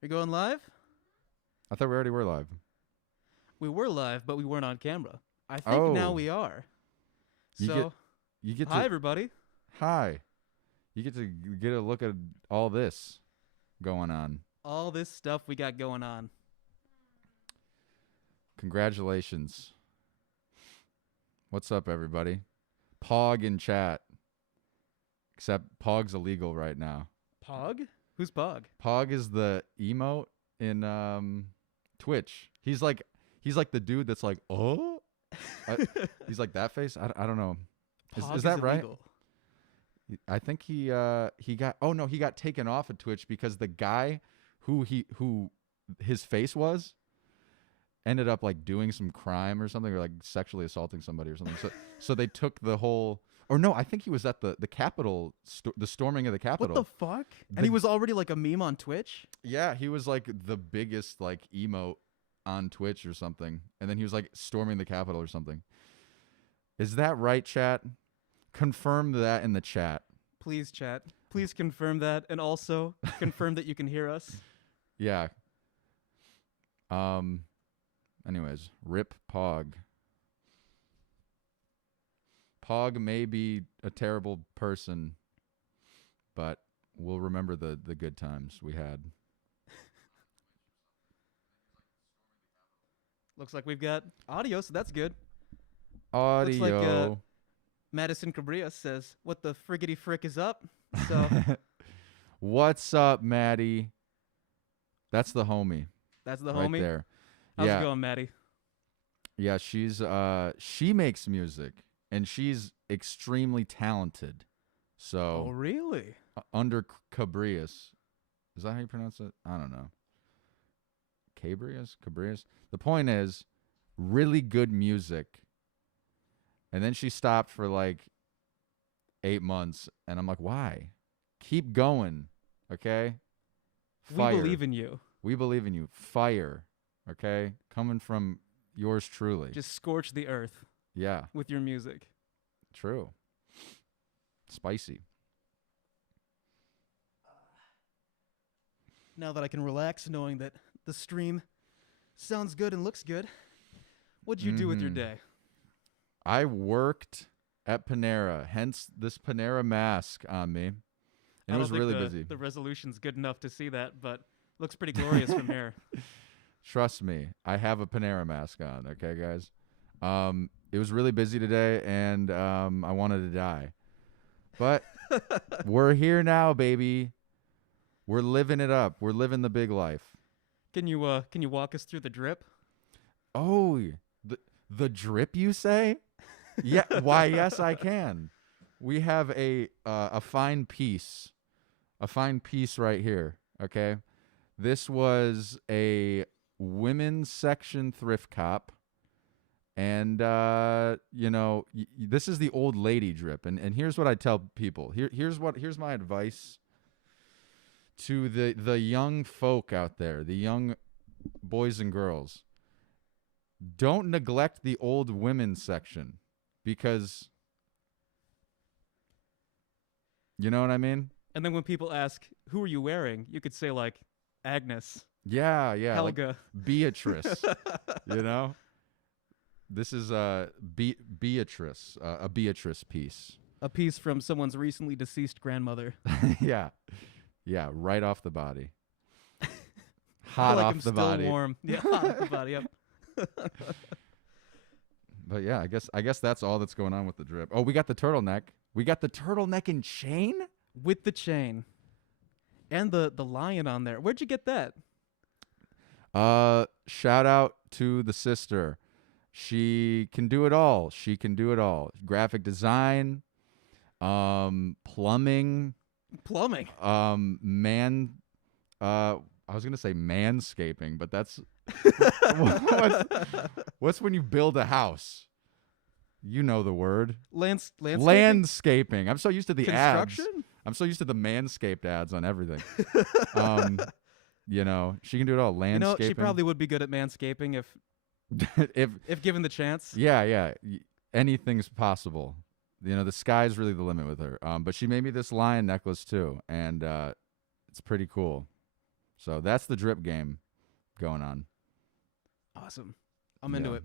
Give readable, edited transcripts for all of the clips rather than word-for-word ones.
You're going live? I thought we already were live. We were live, but we weren't on camera. I think now Oh. we are. You So, You get hi to everybody. hi. You get a look at all this going on. All this stuff we got going on. Congratulations. What's up, everybody? Pog in chat. Except Pog's illegal right now. Pog? Who's Pog? Pog is the emote in Twitch. He's like the dude that's like, oh, he's like that face. I don't know. Is that right? Illegal. I think he got taken off of Twitch because the guy who his face was ended up like doing some crime or something, or like sexually assaulting somebody or something. So they took the whole, or no, I think he was at the Capitol, the storming of the Capitol. What the fuck? And he was already like a meme on Twitch? Yeah, he was like the biggest like emote on Twitch or something, and then he was like storming the Capitol or something. Is that right, chat? Confirm that in the chat. Please, chat. Please confirm that, and also confirm that you can hear us. Yeah. Anyways, rip Pog. Pog may be a terrible person, but we'll remember the good times we had. Looks like we've got audio, so that's good. Audio. Looks like Madison Cabrias says, "What the friggity frick is up?" So what's up, Maddie? That's the homie. that's the right homie. There. How's yeah. it going, Maddie? Yeah, she makes music and she's extremely talented. So Oh, really? Under Cabrias. Is that how you pronounce it? I don't know. Cabrias? The point is, really good music. And then she stopped for like 8 months. And I'm like, why? Keep going. Okay? Fire. We believe in you. We believe in you. Fire. Okay? Coming from yours truly. Just scorch the earth. Yeah. With your music. True. Spicy. Now that I can relax knowing that the stream sounds good and looks good, what'd you do with your day? I worked at Panera, hence this Panera mask on me. And it was really busy. The resolution's good enough to see that, but looks pretty glorious from here. Trust me, I have a Panera mask on, okay, guys? It was really busy today, and I wanted to die. But we're here now, baby. We're living it up. We're living the big life. Can you walk us through the drip? Oh, the drip, you say? Yeah. Why? Yes, I can. We have a fine piece, right here. Okay, this was a women's section thrift cop, and this is the old lady drip. And here's what I tell people. Here's my advice to the young folk out there, the young boys and girls. Don't neglect the old women's section, because you know what I mean? And then when people ask, "Who are you wearing?" you could say like Agnes. Yeah, Helga. like Beatrice. You know? This is Beatrice, a Beatrice piece. A piece from someone's recently deceased grandmother. Yeah. Yeah, right off the body. Hot like off him the still body. Warm. Yeah, hot off the body. Yep. But yeah, I guess that's all that's going on with the drip. Oh, we got the turtleneck. We got the turtleneck and chain? With the chain. And the lion on there. Where'd you get that? Shout out to the sister. She can do it all. Graphic design, plumbing. I was gonna say manscaping, but that's what's when you build a house? You know the word. Landscaping? Landscaping. I'm so used to the Construction? ads. I'm so used to the Manscaped ads on everything. She can do it all. Landscaping. She probably would be good at manscaping if given the chance. Yeah. Anything's possible. The sky's really the limit with her. But she made me this lion necklace too, and it's pretty cool. So that's the drip game going on. Awesome. I'm into Yeah. it.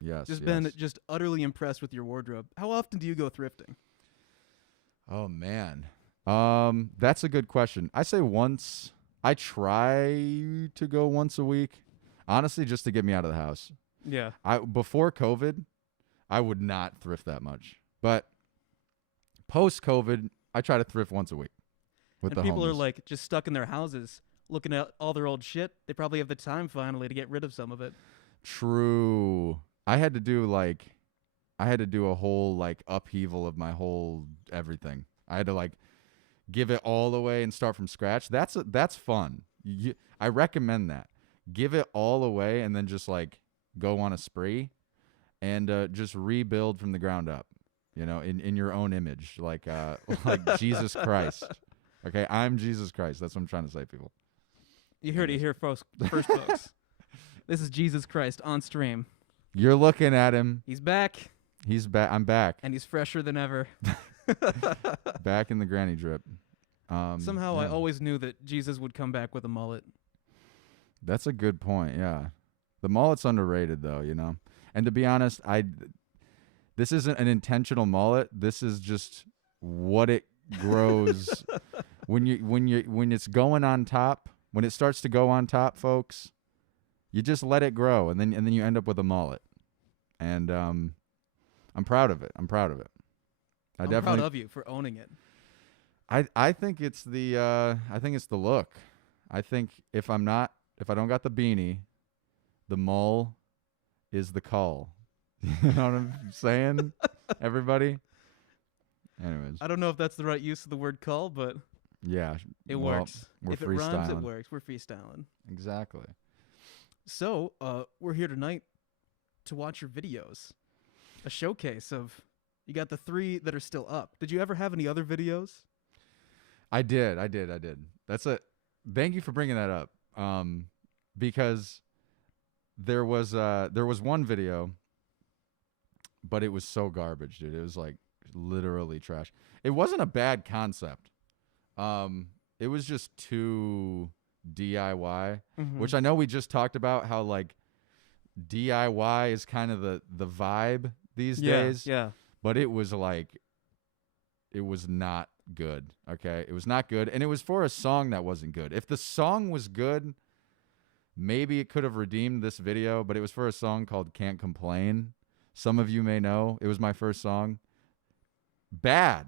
Yes. Just yes. been just utterly impressed with your wardrobe. How often do you go thrifting? Oh man. That's a good question. I say once. I try to go once a week. Honestly, just to get me out of the house. Yeah. Before COVID, I would not thrift that much. But post COVID, I try to thrift once a week with And the people are homies. like just stuck in their houses looking at all their old shit. They probably have the time finally to get rid of some of it. True. I had to do a whole like upheaval of my whole everything. I had to like give it all away and start from scratch. That's fun. I recommend that. Give it all away and then just like go on a spree and just rebuild from the ground up. You know, in your own image, like Jesus Christ. Okay, I'm Jesus Christ. That's what I'm trying to say, people. You heard it here first, folks. This is Jesus Christ on stream. You're looking at him. He's back. He's back. I'm back. And he's fresher than ever. Back in the granny drip. Somehow I yeah. always knew that Jesus would come back with a mullet. That's a good point. Yeah, the mullet's underrated, though. You know, and to be honest, this isn't an intentional mullet. This is just what it grows when it's going on top. When it starts to go on top, folks, you just let it grow, and then you end up with a mullet. And I'm proud of it. I'm proud of it. I'm proud of you for owning it. I think it's the look. I think if I don't got the beanie, the mull is the call. You know what I'm saying? Everybody? Anyways. I don't know if that's the right use of the word cull, but Yeah. it works. We're If it rhymes, it freestyling. works. We're freestyling. Exactly. So, we're here tonight to watch your videos. A showcase of, you got the 3 that are still up. Did you ever have any other videos? I did. Thank you for bringing that up. Because there was one video, but it was so garbage, dude. It was like literally trash. It wasn't a bad concept. It was just too DIY, which I know we just talked about how like DIY is kind of the vibe these days. Yeah. But it was not good. Okay. It was not good. And it was for a song that wasn't good. If the song was good, maybe it could have redeemed this video, but it was for a song called Can't Complain. Some of you may know. It was my first song. Bad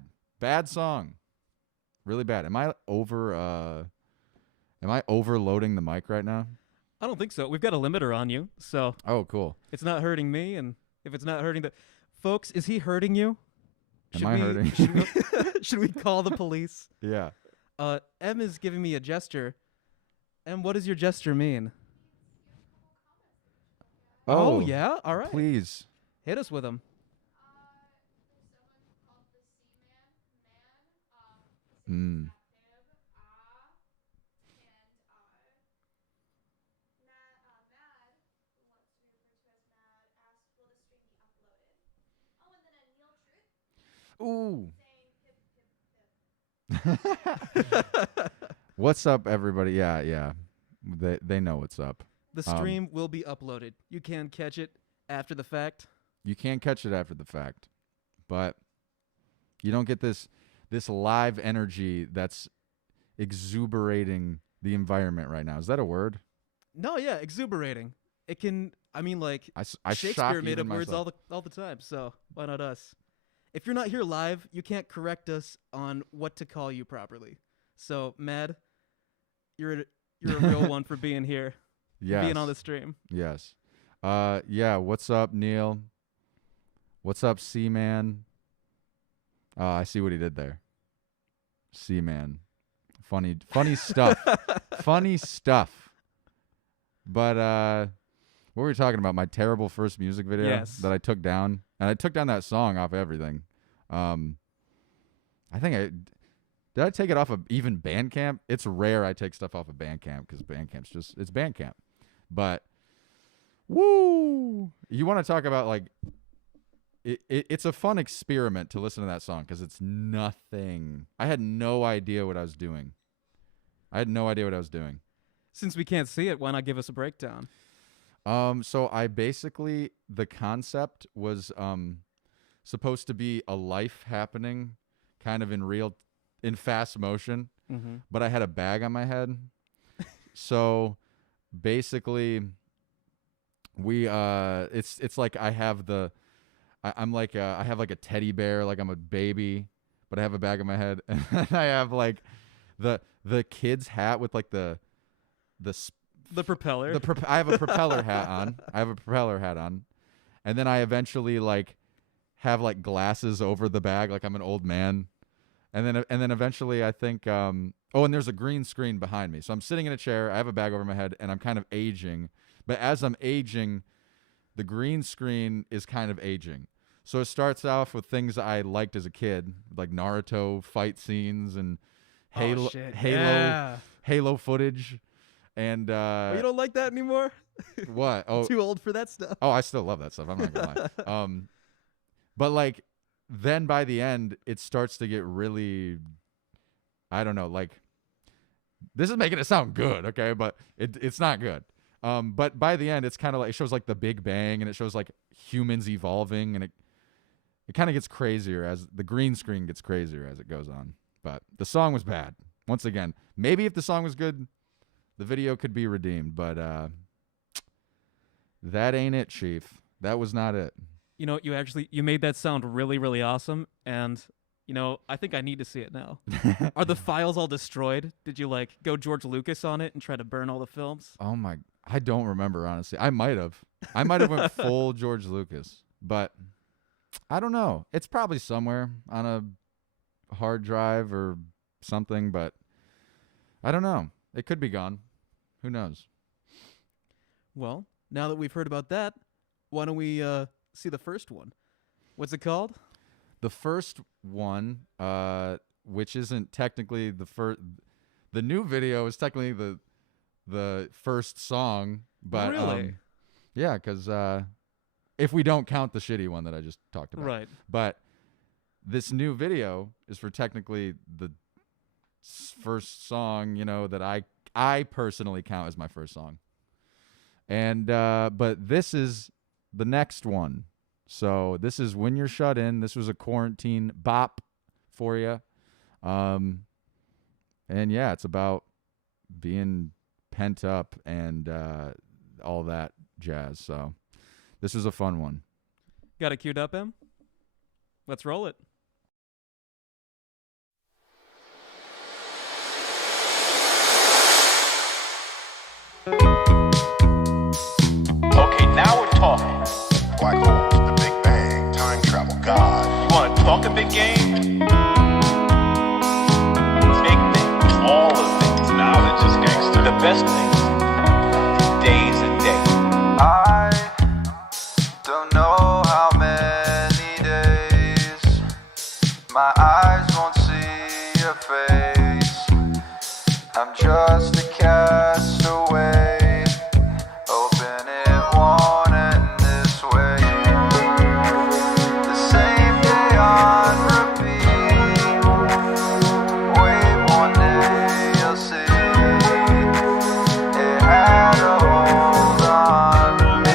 song. Really bad. Am I overloading the mic right now? I don't think so. We've got a limiter on you, so Oh, cool. it's not hurting me, and if it's not hurting the folks, is he hurting you? Am I hurting? Should we call the police? Yeah. M is giving me a gesture. M, what does your gesture mean? Oh yeah? All right. Please. Hit us with him. Ooh. What's up, everybody? Yeah. They know what's up. The stream will be uploaded. You can catch it after the fact. You can catch it after the fact, but you don't get this live energy that's exuberating the environment right now. Is that a word? No, yeah, exuberating. It can. I mean, like I Shakespeare shock made even up words myself. all the time. So why not us? If you're not here live, you can't correct us on what to call you properly. So Mad, you're a real one for being here, Yes. being on the stream. Yes. Yeah. What's up, Neil? What's up, C-Man? I see what he did there. C-Man. Funny stuff. Funny stuff. But what were we talking about? My terrible first music video Yes. that I took down. And I took down that song off everything. I think did I take it off of even Bandcamp? It's rare I take stuff off of Bandcamp because Bandcamp's it's Bandcamp. But woo! You want to talk about like it's a fun experiment to listen to that song because it's nothing. I had no idea what I was doing. Since we can't see it, why not give us a breakdown? So I basically, the concept was supposed to be a life happening kind of in fast motion, but I had a bag on my head. So basically it's like I have I'm like I have like a teddy bear, like I'm a baby, but I have a bag on my head. And I have like the kid's hat with like the propeller. I have a propeller hat on. And then I eventually like have like glasses over the bag, like I'm an old man. And then eventually I think and there's a green screen behind me. So I'm sitting in a chair, I have a bag over my head, and I'm kind of aging. But as I'm aging, the green screen is kind of aging. So it starts off with things I liked as a kid, like Naruto fight scenes and Halo footage. And you don't like that anymore? What? Oh, too old for that stuff. Oh, I still love that stuff. I'm not gonna lie. But like then by the end, it starts to get really, I don't know, like this is making it sound good, okay? But it's not good. But by the end, it's kind of like it shows like the Big Bang, and it shows like humans evolving, and it kind of gets crazier as the green screen gets crazier as it goes on. But the song was bad. Once again, maybe if the song was good, the video could be redeemed. But that ain't it, Chief. That was not it. You know, you made that sound really, really awesome, and you know, I think I need to see it now. Are the files all destroyed? Did you like go George Lucas on it and try to burn all the films? Oh my, I don't remember, honestly. I might have went full George Lucas, but I don't know. It's probably somewhere on a hard drive or something, but I don't know. It could be gone. Who knows? Well, now that we've heard about that, why don't we see the first one? What's it called? The first one, which isn't technically the first, the new video is technically the first song, but really? Yeah, because if we don't count the shitty one that I just talked about, right? But this new video is for technically the first song, you know, that I personally count as my first song, and but this is the next one. So this is When You're Shut In. This was a quarantine bop for you. And yeah, it's about being pent up and all that jazz. So this is a fun one. Got it queued up, Em? Let's roll it. Okay, now we're talking. Black holes, the Big Bang, time travel, God. You want to talk a big game? Big things, all the things, knowledge is gangster. The best things, days and days. I don't know how many days my eyes won't see your face. I'm just a castaway, hoping it won't end this way. The same day on repeat. Wait, one day you'll see it had a hold on me.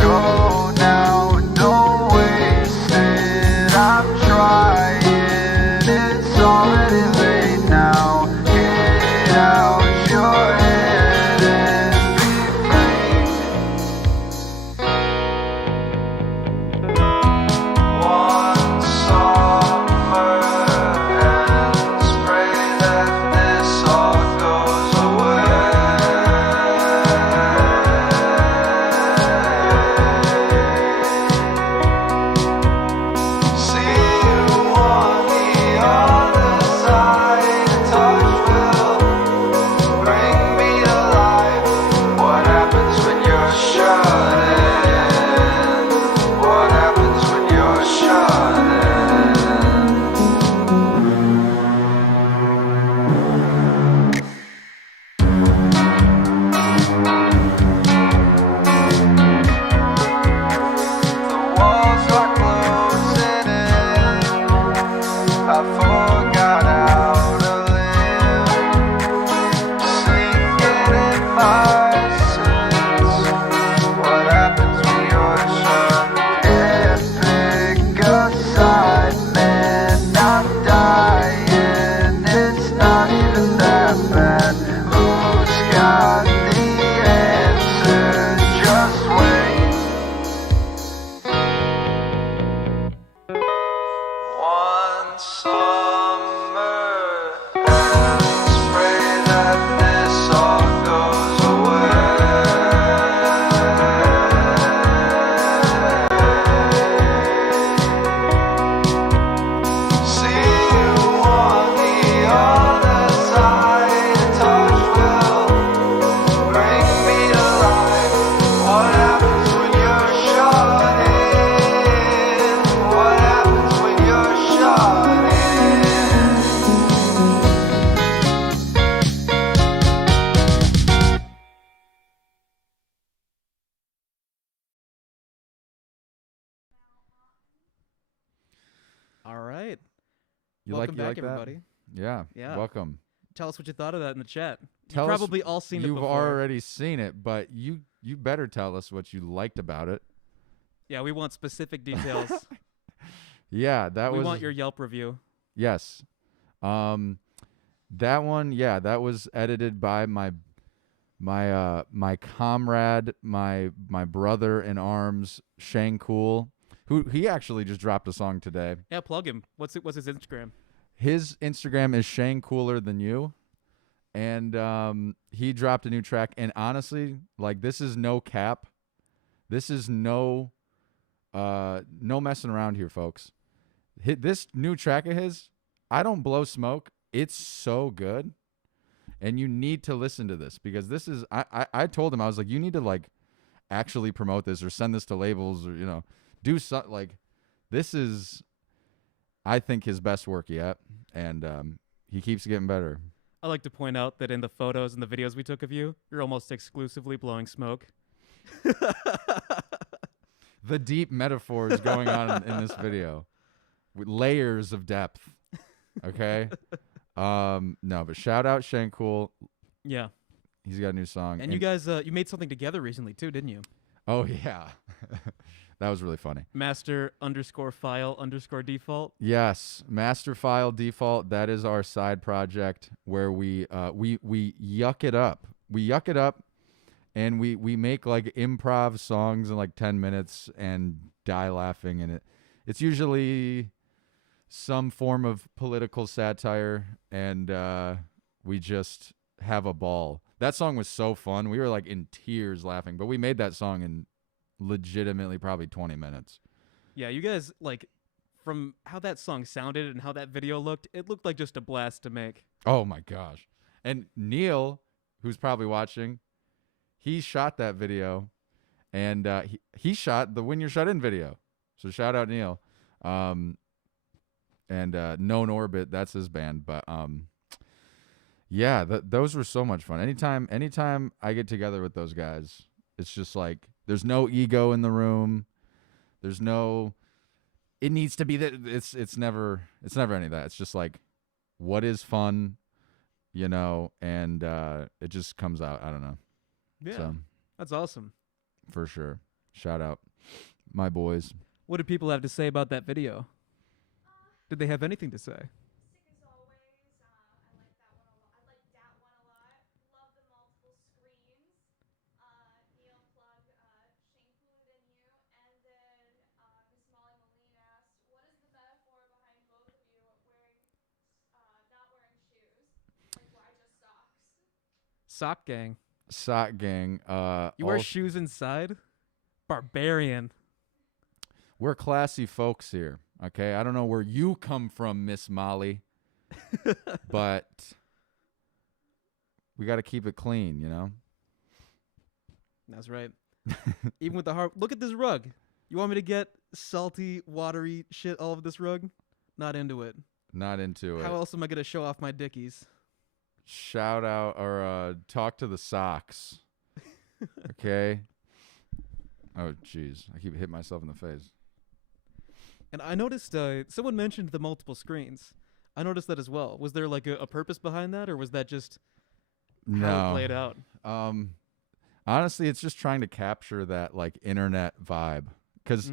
Go now, don't wait. All right. You Welcome back, like that? everybody. Yeah. Yeah. Welcome. Tell us what you thought of that in the chat. Tell You've us- probably all seen it You've before. already seen it, but you better tell us what you liked about it. Yeah, we want specific details. Yeah, that we was want your Yelp review. yes. That one, yeah, that was edited by my comrade, my brother in arms, Shane Cool, who he actually just dropped a song today. Yeah, plug him. What's his Instagram? His Instagram is Shane Cooler Than You, and he dropped a new track. And honestly, like, this is no cap. This is no messing around here, folks. This new track of his, I don't blow smoke. It's so good. And you need to listen to this, because this is, I told him, I was like, you need to, like, actually promote this or send this to labels, or, do something. Like, this is, I think, his best work yet. And he keeps getting better. I like to point out that in the photos and the videos we took of you, you're almost exclusively blowing smoke. The deep metaphors going on in this video with layers of depth. Okay. No, but shout out Shane Cool. Yeah. He's got a new song. And you guys, you made something together recently too, didn't you? Oh yeah. That was really funny. Master_file_default. Yes, master file default. That is our side project where we yuck it up. We yuck it up, and we make, like, improv songs in, like, 10 minutes and die laughing. And it's usually some form of political satire, and we just have a ball. That song was so fun. We were, like, in tears laughing, but we made that song in legitimately probably 20 minutes. Yeah, you guys, like, from how that song sounded and how that video looked, it looked like just a blast to make. Oh my gosh. And Neil, who's probably watching, he shot that video, and he shot the When You're Shut In video. So shout out Neil. And Known Orbit, that's his band. But yeah, those were so much fun. Anytime I get together with those guys, it's just like, there's no ego in the room. There's no, it needs to be that. It's never any of that. It's just like, what is fun, and it just comes out. I don't know. Yeah, So, that's awesome. for sure. Shout out my boys. What did people have to say about that video? Did they have anything to say? Sick as always. I like that one a lot. Love the multiple screens. Neil plug Shane Cooler Than You. And then Miss Molly Moline asked, what is the metaphor behind both of you not wearing shoes? Like, why just socks? Sock gang. Sock gang. You wear shoes inside? Barbarian. We're classy folks here. Okay, I don't know where you come from, Miss Molly, but we got to keep it clean, That's right. Even with the hard, look at this rug. You want me to get salty, watery shit all over this rug? Not into it. Not into it. How else am I gonna show off my dickies? Shout out or talk to the socks. Okay. Oh, jeez. I keep hitting myself in the face. And I noticed someone mentioned the multiple screens. I noticed that as well. Was there like a purpose behind that, or was that just how it played out? Honestly, it's just trying to capture that, like, internet vibe, because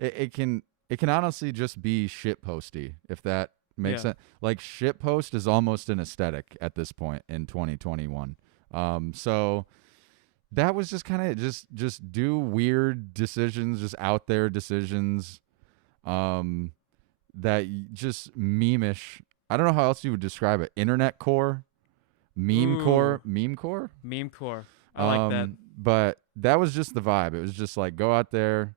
it can honestly just be shit posty, if that makes sense. Like, shit post is almost an aesthetic at this point in 2021. So that was just kind of just do weird decisions, just out there decisions. That just meme-ish. I don't know how else you would describe it. Internet core, meme core. Meme core. I like that. But that was just the vibe. It was just like, go out there,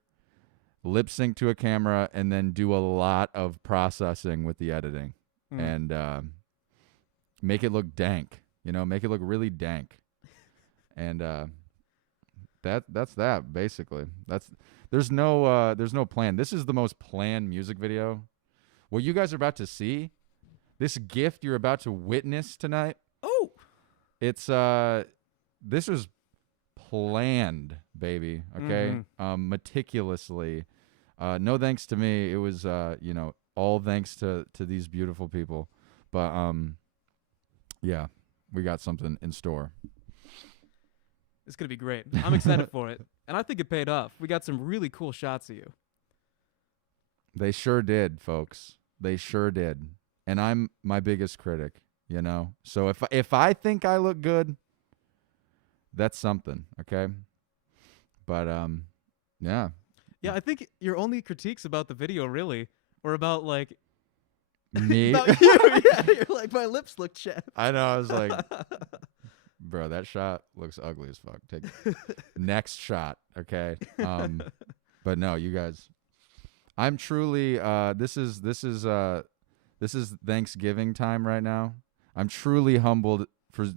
lip sync to a camera, and then do a lot of processing with the editing, and make it look dank. Make it look really dank. And that's that basically. There's no plan. This is the most planned music video. What you guys are about to see, this gift you're about to witness tonight. Oh, it's this was planned, baby. Okay, meticulously. No thanks to me. It was all thanks to these beautiful people. But yeah, we got something in store. It's gonna be great. I'm excited for it, and I think it paid off. We got some really cool shots of you. They sure did, folks. They sure did. And I'm my biggest critic, you know. So if I think I look good, that's something, okay? But yeah. Yeah, I think your only critiques about the video really were about like Me. about you. Yeah, you're like my lips look chapped. I know, I was like, bro, that shot looks ugly as fuck. Take next shot, okay? But no, you guys, I'm truly this is Thanksgiving time right now. I'm truly humbled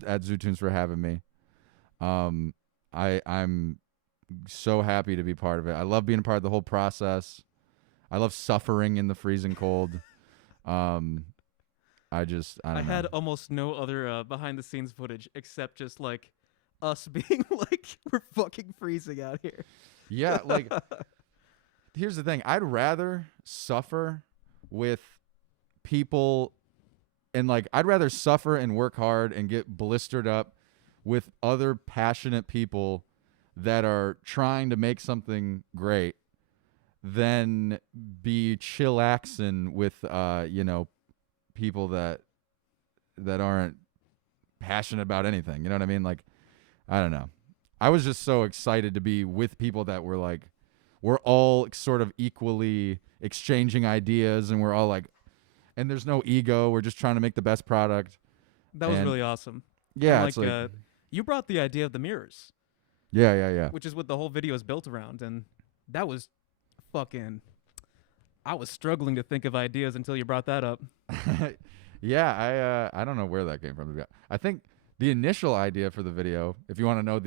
at ZooTunes for having me. I'm so happy to be part of it. I love being a part of the whole process. I love suffering in the freezing cold. I don't know. had almost no other behind the scenes footage except just like us being like we're fucking freezing out here. Yeah, like here's the thing. I'd rather suffer with people and like I'd rather suffer and work hard and get blistered up with other passionate people that are trying to make something great than be chillaxing with people that aren't passionate about anything. You know what I mean? Like, I don't know. I was just so excited to be with people that were like, we're all sort of equally exchanging ideas and we're all like, and there's no ego. We're just trying to make the best product. That was And- really awesome. Yeah. And, It's like, you brought the idea of the mirrors, yeah. which is what the whole video is built around, and that was fucking. I was struggling to think of ideas until you brought that up. Yeah, I don't know where that came from. I think the initial idea for the video, if you want to know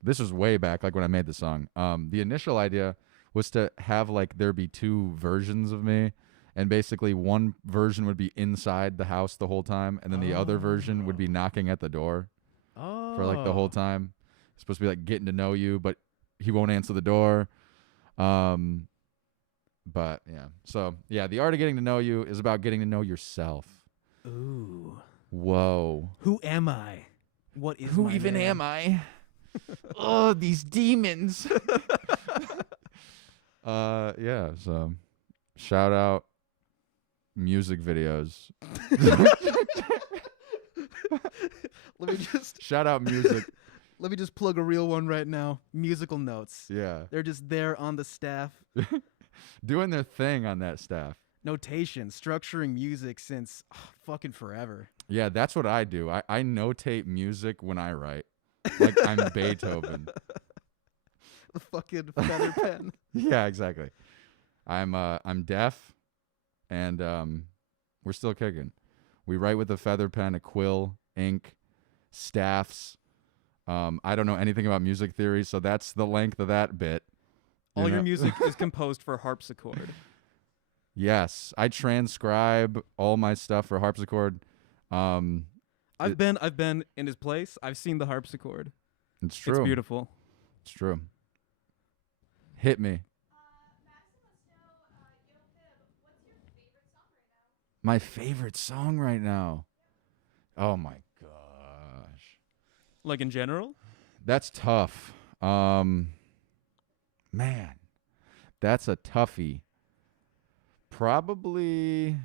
this was way back, like when I made the song. The initial idea was to have like there be two versions of me, and basically one version would be inside the house the whole time, and then the other version would be knocking at the door for like the whole time. It's supposed to be like getting to know you, but he won't answer the door. But yeah, so yeah, the art of getting to know you is about getting to know yourself. Ooh. Whoa. Who am I? What is Who my even name? am I? Oh, these demons. Yeah, so shout out music videos. Let me just Shout out music. let me just plug a real one right now. Musical notes. Yeah. They're just there on the staff. Doing their thing on that staff. Notation, structuring music since fucking forever. Yeah, that's what I do. I notate music when I write. Like I'm Beethoven. The fucking feather pen. Yeah, exactly. I'm deaf, and we're still kicking. We write with a feather pen, a quill, ink, staffs. I don't know anything about music theory, so that's the length of that bit. You All your know? music is composed for harpsichord. Yes, I transcribe all my stuff for harpsichord. I've been in his place. I've seen the harpsichord. It's true. It's beautiful. It's true. Hit me. My favorite song right now. Oh my gosh. Like in general? That's tough. Man, that's a toughie. Probably,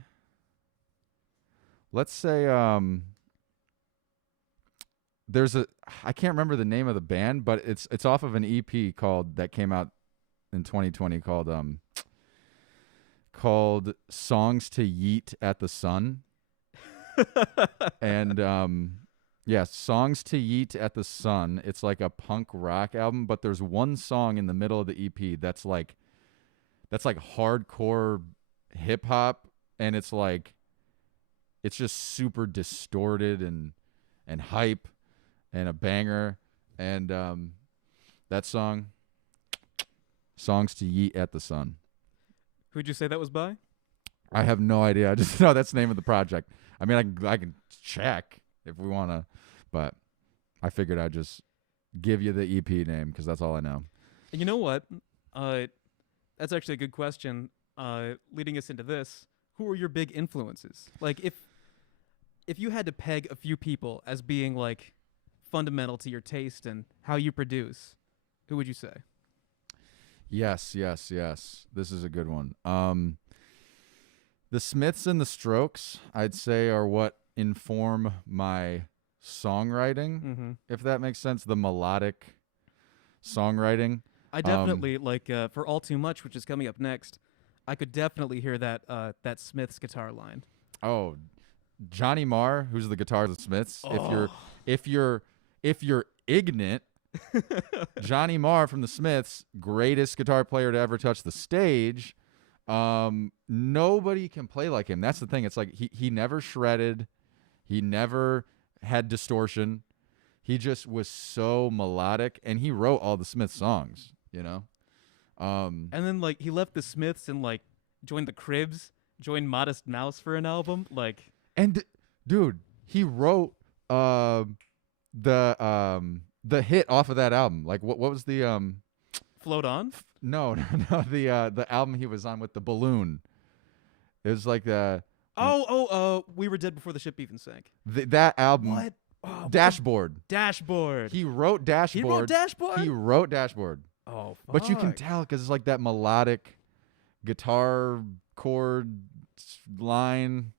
let's say, I can't remember the name of the band, but it's off of an EP that came out in 2020 called Songs to Yeet at the Sun. And yeah, Songs to Yeet at the Sun. It's like a punk rock album, but there's one song in the middle of the EP that's like hardcore hip hop, and it's just super distorted and hype and a banger. And that song, Songs to Yeet at the Sun. Who'd you say that was by? I have no idea. I just know that's the name of the project. I mean, I can check if we want to, but I figured I'd just give you the EP name because that's all I know. And you know what? That's actually a good question. Leading us into this, who are your big influences? Like if you had to peg a few people as being like fundamental to your taste and how you produce, who would you say? Yes. This is a good one. The Smiths and the Strokes, I'd say, are what inform my songwriting, Mm-hmm. if that makes sense. The melodic songwriting. I definitely like for All Too Much, which is coming up next. I could definitely hear that that Smith's guitar line. Oh, Johnny Marr, who's the guitarist of the Smiths. Oh. If you're ignorant, Johnny Marr from the Smiths, greatest guitar player to ever touch the stage. Nobody can play like him. That's the thing. It's like he never shredded. He never had distortion. He just was so melodic, and he wrote all the Smiths songs, you know? And then like he left the Smiths and like joined the Cribs, joined Modest Mouse for an album. Like, and dude, he wrote the hit off of that album. Like what was the Float On? no the album he was on with the balloon. It was like We Were Dead Before the Ship Even Sank. that album. What? Oh, Dashboard. Dashboard. He wrote Dashboard. He wrote Dashboard? He wrote Dashboard. Oh, But you can fuck. tell because it's like that melodic guitar chord line.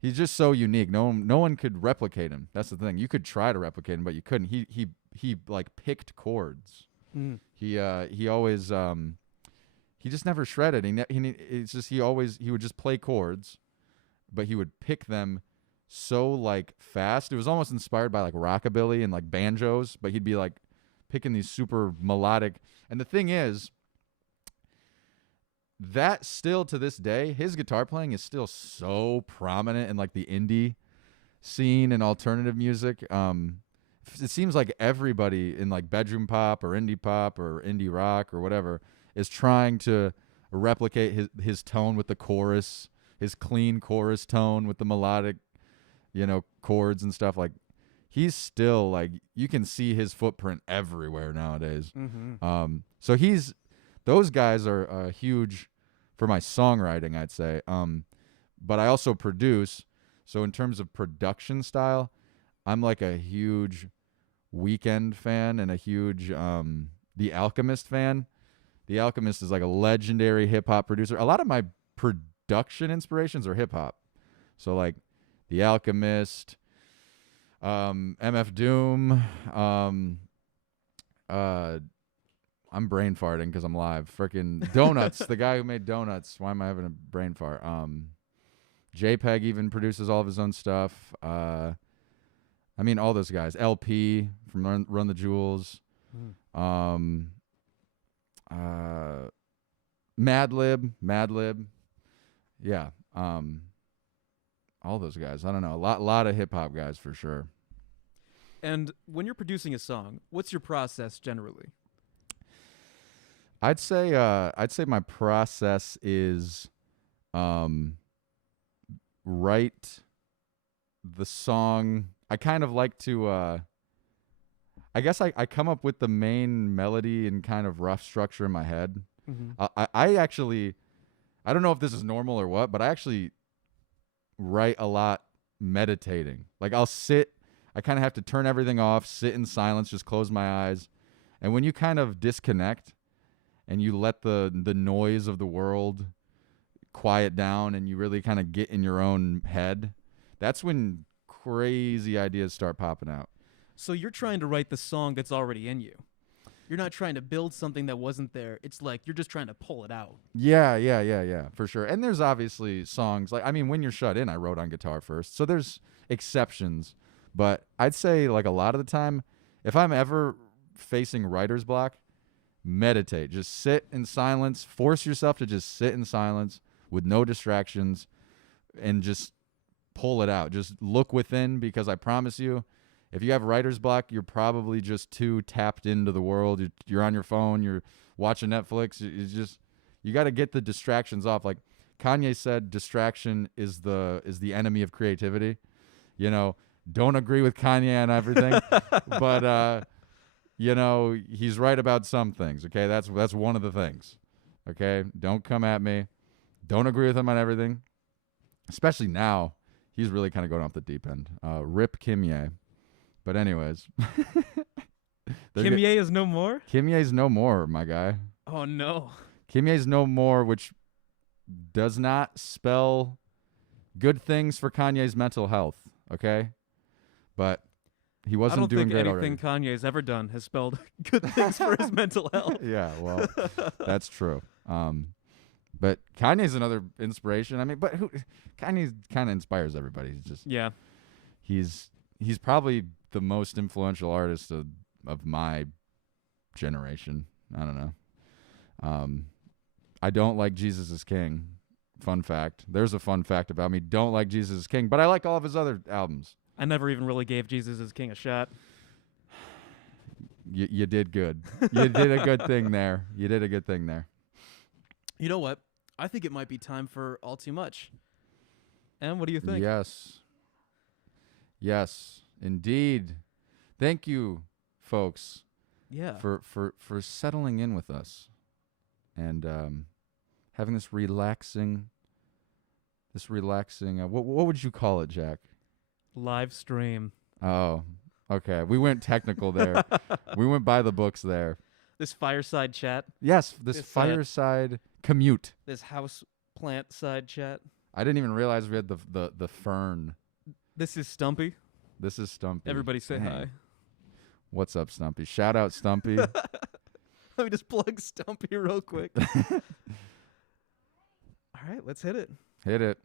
He's just so unique. No one could replicate him. That's the thing. You could try to replicate him, but you couldn't. He like picked chords. Mm. He always he just never shredded. He would just play chords, but he would pick them so like fast. It was almost inspired by like rockabilly and like banjos, but he'd be like picking these super melodic. And the thing is that still to this day, his guitar playing is still so prominent in like the indie scene and alternative music. It seems like everybody in like bedroom pop or indie rock or whatever is trying to replicate his tone with the chorus, his clean chorus tone with the melodic, chords and stuff. Like he's still like, you can see his footprint everywhere nowadays. Mm-hmm. So those guys are huge for my songwriting, I'd say. But I also produce. So in terms of production style, I'm like a huge Weeknd fan and a huge The Alchemist fan. The Alchemist is like a legendary hip hop producer. A lot of my production inspirations are hip hop. So like The Alchemist, MF Doom, I'm brain farting because I'm live. Freaking Donuts, the guy who made Donuts. Why am I having a brain fart? JPEG even produces all of his own stuff. I mean, all those guys. LP from Run the Jewels. Madlib. Yeah. All those guys. I don't know. A lot of hip hop guys for sure. And when you're producing a song, what's your process generally? I'd say my process is write the song. I kind of like to I guess I come up with the main melody and kind of rough structure in my head. Mm-hmm. I actually, I don't know if this is normal or what, but I actually write a lot meditating. Like I kind of have to turn everything off, sit in silence, just close my eyes. And when you kind of disconnect and you let the noise of the world quiet down and you really kind of get in your own head, that's when crazy ideas start popping out. So you're trying to write the song that's already in you. You're not trying to build something that wasn't there. It's like you're just trying to pull it out. Yeah, for sure. And there's obviously songs like, I mean, When You're Shut In, I wrote on guitar first. So there's exceptions. But I'd say like a lot of the time, if I'm ever facing writer's block, meditate. Just sit in silence. Force yourself to just sit in silence with no distractions and just pull it out. Just look within, because I promise you, if you have writer's block, you're probably just too tapped into the world. You're on your phone. You're watching Netflix. You got to get the distractions off. Like Kanye said, distraction is the enemy of creativity. Don't agree with Kanye on everything, but he's right about some things. Okay, that's one of the things. Okay, don't come at me. Don't agree with him on everything. especially now, he's really kind of going off the deep end. Rip Kimye. But anyways. Kimye is no more? Kimye's no more, my guy. Oh, no. Kimye's no more, which does not spell good things for Kanye's mental health, okay? But he wasn't doing great I don't already. think anything Kanye's ever done has spelled good things for his mental health. Yeah, well, that's true. But Kanye's another inspiration. I mean, but Kanye kind of inspires everybody. He's just Yeah. He's probably the most influential artist of my generation. I don't know. I don't like Jesus is King. Fun fact. There's a fun fact about me. Don't like Jesus is King, but I like all of his other albums. I never even really gave Jesus is King a shot. You did good. You did a good thing there. You did a good thing there. You know what? I think it might be time for All Too Much. And what do you think? Yes. Yes, indeed. Thank you, folks, Yeah. for settling in with us and having this relaxing what would you call it, Jack? Live stream. Oh, okay. We went technical there. We went by the books there. This fireside chat. Yes, this This, fireside commute. This house plant side chat. I didn't even realize we had the fern. This is Stumpy. This is Stumpy. Everybody say Dang. hi. What's up, Stumpy? Shout out, Stumpy. Let me just plug Stumpy real quick. All right, let's hit it. Hit it.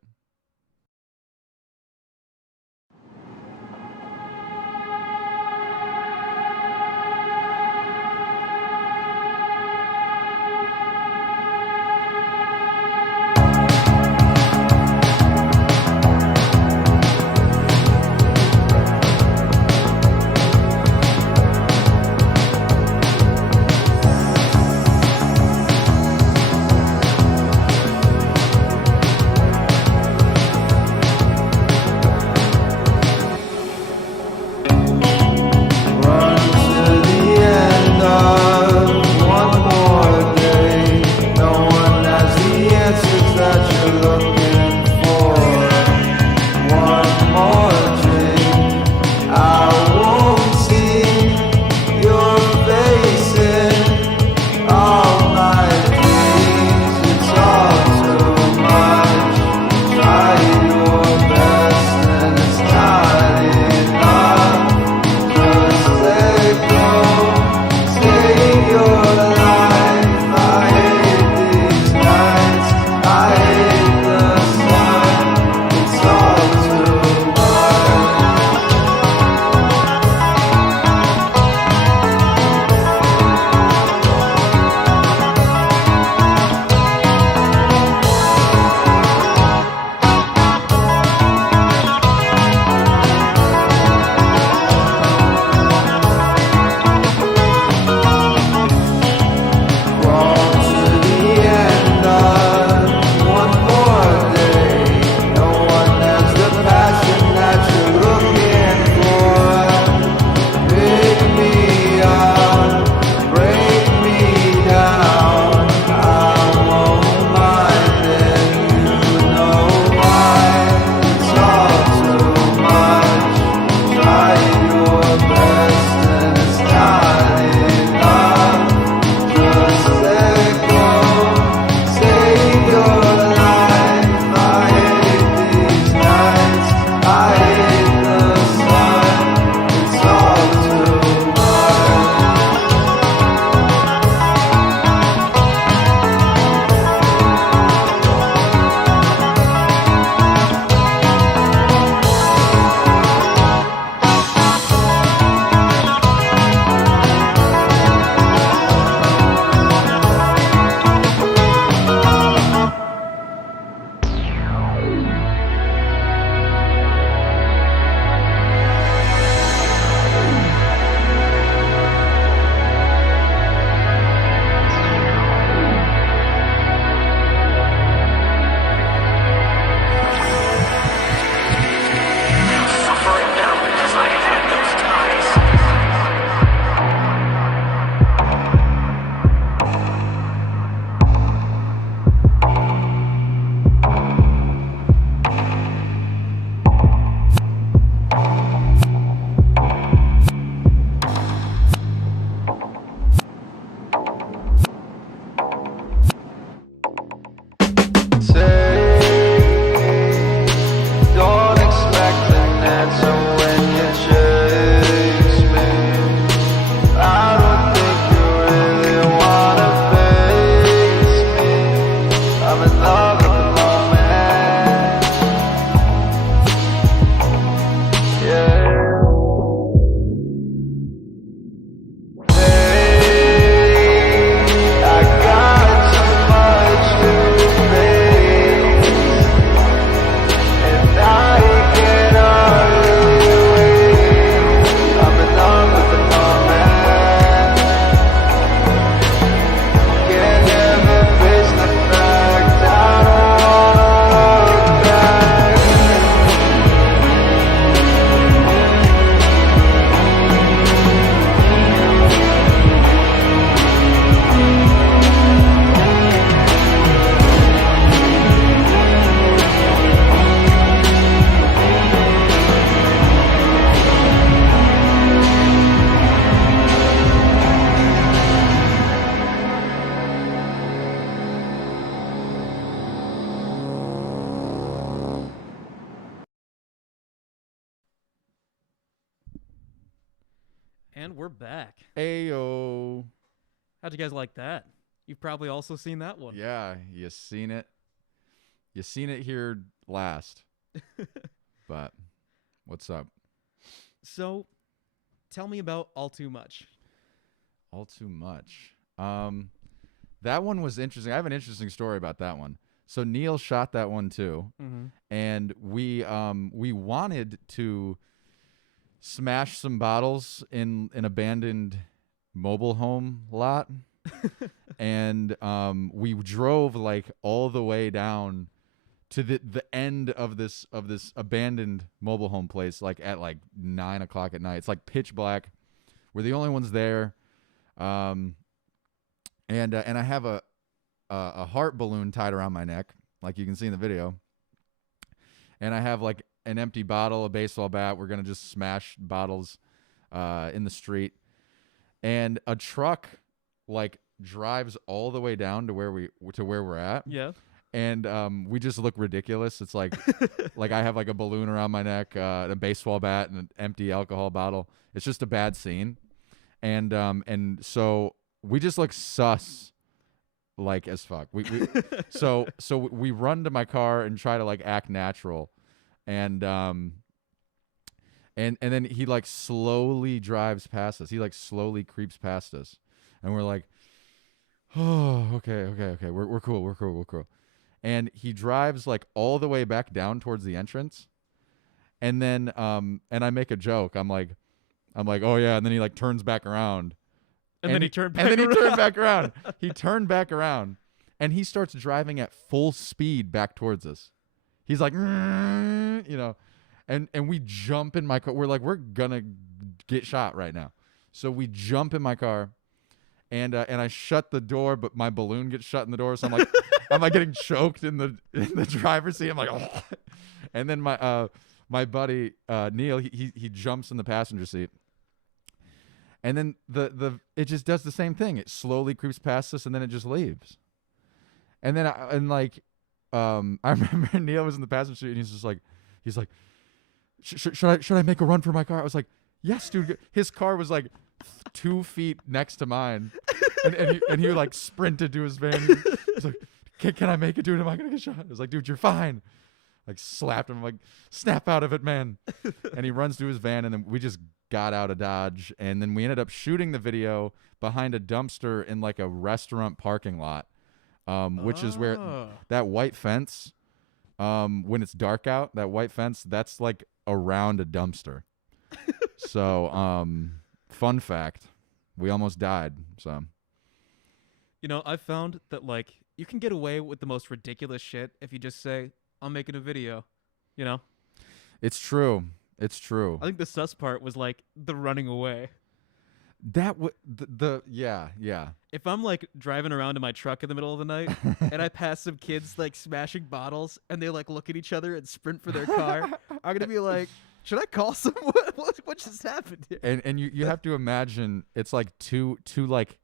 And we're back. Ayo. How'd you guys like that? You've probably also seen that one. Yeah, you seen it. You seen it here last. But what's up? So, tell me about All Too Much. All Too Much. That one was interesting. I have an interesting story about that one. So Neil shot that one too, and we wanted to smash some bottles in an abandoned mobile home lot, and we drove like all the way down to the end of this abandoned mobile home place, like at like 9 o'clock at night. It's like pitch black. We're the only ones there, and I have a heart balloon tied around my neck, like you can see in the video, and I have like an empty bottle, a baseball bat. We're gonna just smash bottles in the street, and a truck like drives all the way down to where we're at. Yeah. And we just look ridiculous. It's like like I have like a balloon around my neck, a baseball bat, and an empty alcohol bottle. It's just a bad scene, and so we just look sus, like as fuck. We so we run to my car and try to like act natural, and then he like slowly drives past us. He like slowly creeps past us, and we're like, oh, okay, we're cool. And he drives like all the way back down towards the entrance, and then and I make a joke. I'm like, oh yeah, and then he like turns back around. And then he turned back around. around. He turned back around. He turned back around, and he starts driving at full speed back towards us. He's like, and we jump in my car. We're like, we're gonna get shot right now. So we jump in my car, and I shut the door, but my balloon gets shut in the door. So I'm like, I'm like getting choked in the driver's seat. I'm like, oh. And then my buddy Neil, he jumps in the passenger seat. And then it just does the same thing. It slowly creeps past us, and then it just leaves. And then I remember Neil was in the passenger seat, and he's like, should I make a run for my car? I was like, yes, dude. His car was like 2 feet next to mine, and he like sprinted to his van. He's like, can I make it, dude? Am I gonna get shot? I was like, dude, you're fine. Like slapped him, like, snap out of it, man. And he runs to his van, and then we just got out of Dodge, and then we ended up shooting the video behind a dumpster in like a restaurant parking lot, which is where that white fence, when it's dark out, that white fence, that's like around a dumpster. So fun fact, we almost died. So I found that like you can get away with the most ridiculous shit if you just say, I'm making a video, It's true. I think the sus part was like the running away. That yeah. If I'm like driving around in my truck in the middle of the night and I pass some kids like smashing bottles and they like look at each other and sprint for their car, I'm gonna be like, should I call someone? What just happened here? And you have to imagine it's like two like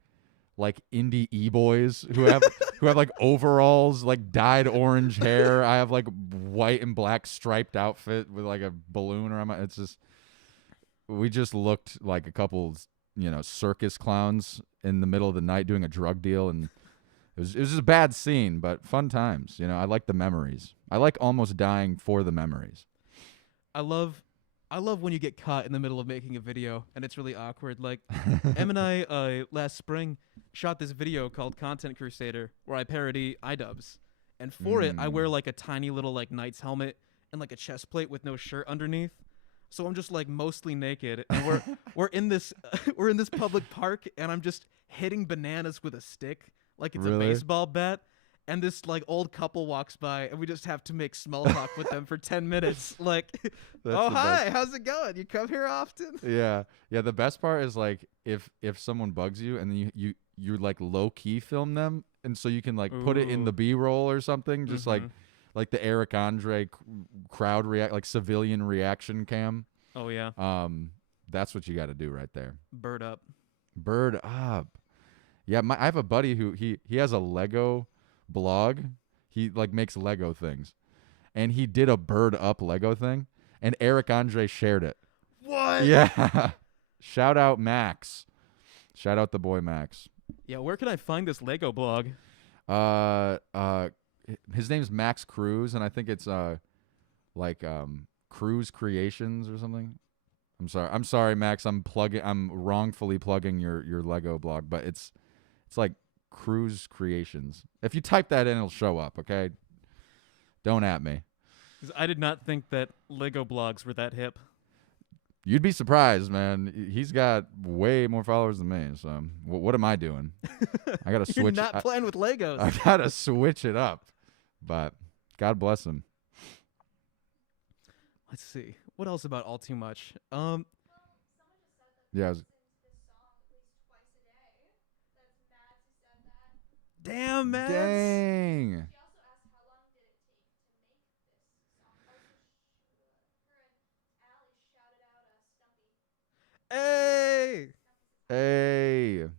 indie e-boys who have like overalls, like dyed orange hair. I have like white and black striped outfit with like a balloon around my. It's just, we just looked like a couple, circus clowns in the middle of the night doing a drug deal, and it was just a bad scene, but fun times. I like the memories. I like almost dying for the memories. I love when you get caught in the middle of making a video and it's really awkward. Like Em and I last spring shot this video called Content Crusader where I parody iDubbbz, and for it I wear like a tiny little like knight's helmet and like a chest plate with no shirt underneath. So I'm just like mostly naked, and we're in this public park, and I'm just hitting bananas with a stick like it's a baseball bat. And this like old couple walks by, and we just have to make small talk with them for 10 minutes. Like, oh hi, best. how's it going? You come here often? Yeah. The best part is like if someone bugs you, and then you like low key film them, and so you can like put it in the B-roll or something, just like the Eric Andre crowd react, like civilian reaction cam. Oh yeah. That's what you got to do right there. Bird up. Yeah, I have a buddy who he has a Lego blog. He like makes Lego things, and he did a bird up Lego thing, and Eric Andre shared it. What? Yeah. Shout out Max. Shout out the boy Max. Yeah, where can I find this Lego blog? His name's Max Cruz, and I think it's like Cruz Creations or something. I'm sorry, Max. I'm wrongfully plugging your Lego blog, but it's like Cruz Creations. If you type that in, it'll show up. Okay, don't at me. 'Cause I did not think that Lego blogs were that hip. You'd be surprised, man. He's got way more followers than me. So what am I doing? I gotta You're switch. not playing with Legos. I gotta switch it up. But God bless him. Let's see. What else about All Too Much? Someone just said that Yeah, they listen to this song at least twice a day. That's Mads who said that. Damn, man. dang. She also asked how long did it take to make this song. Also, her and Allie shouted out Stumpy. Hey. Hey.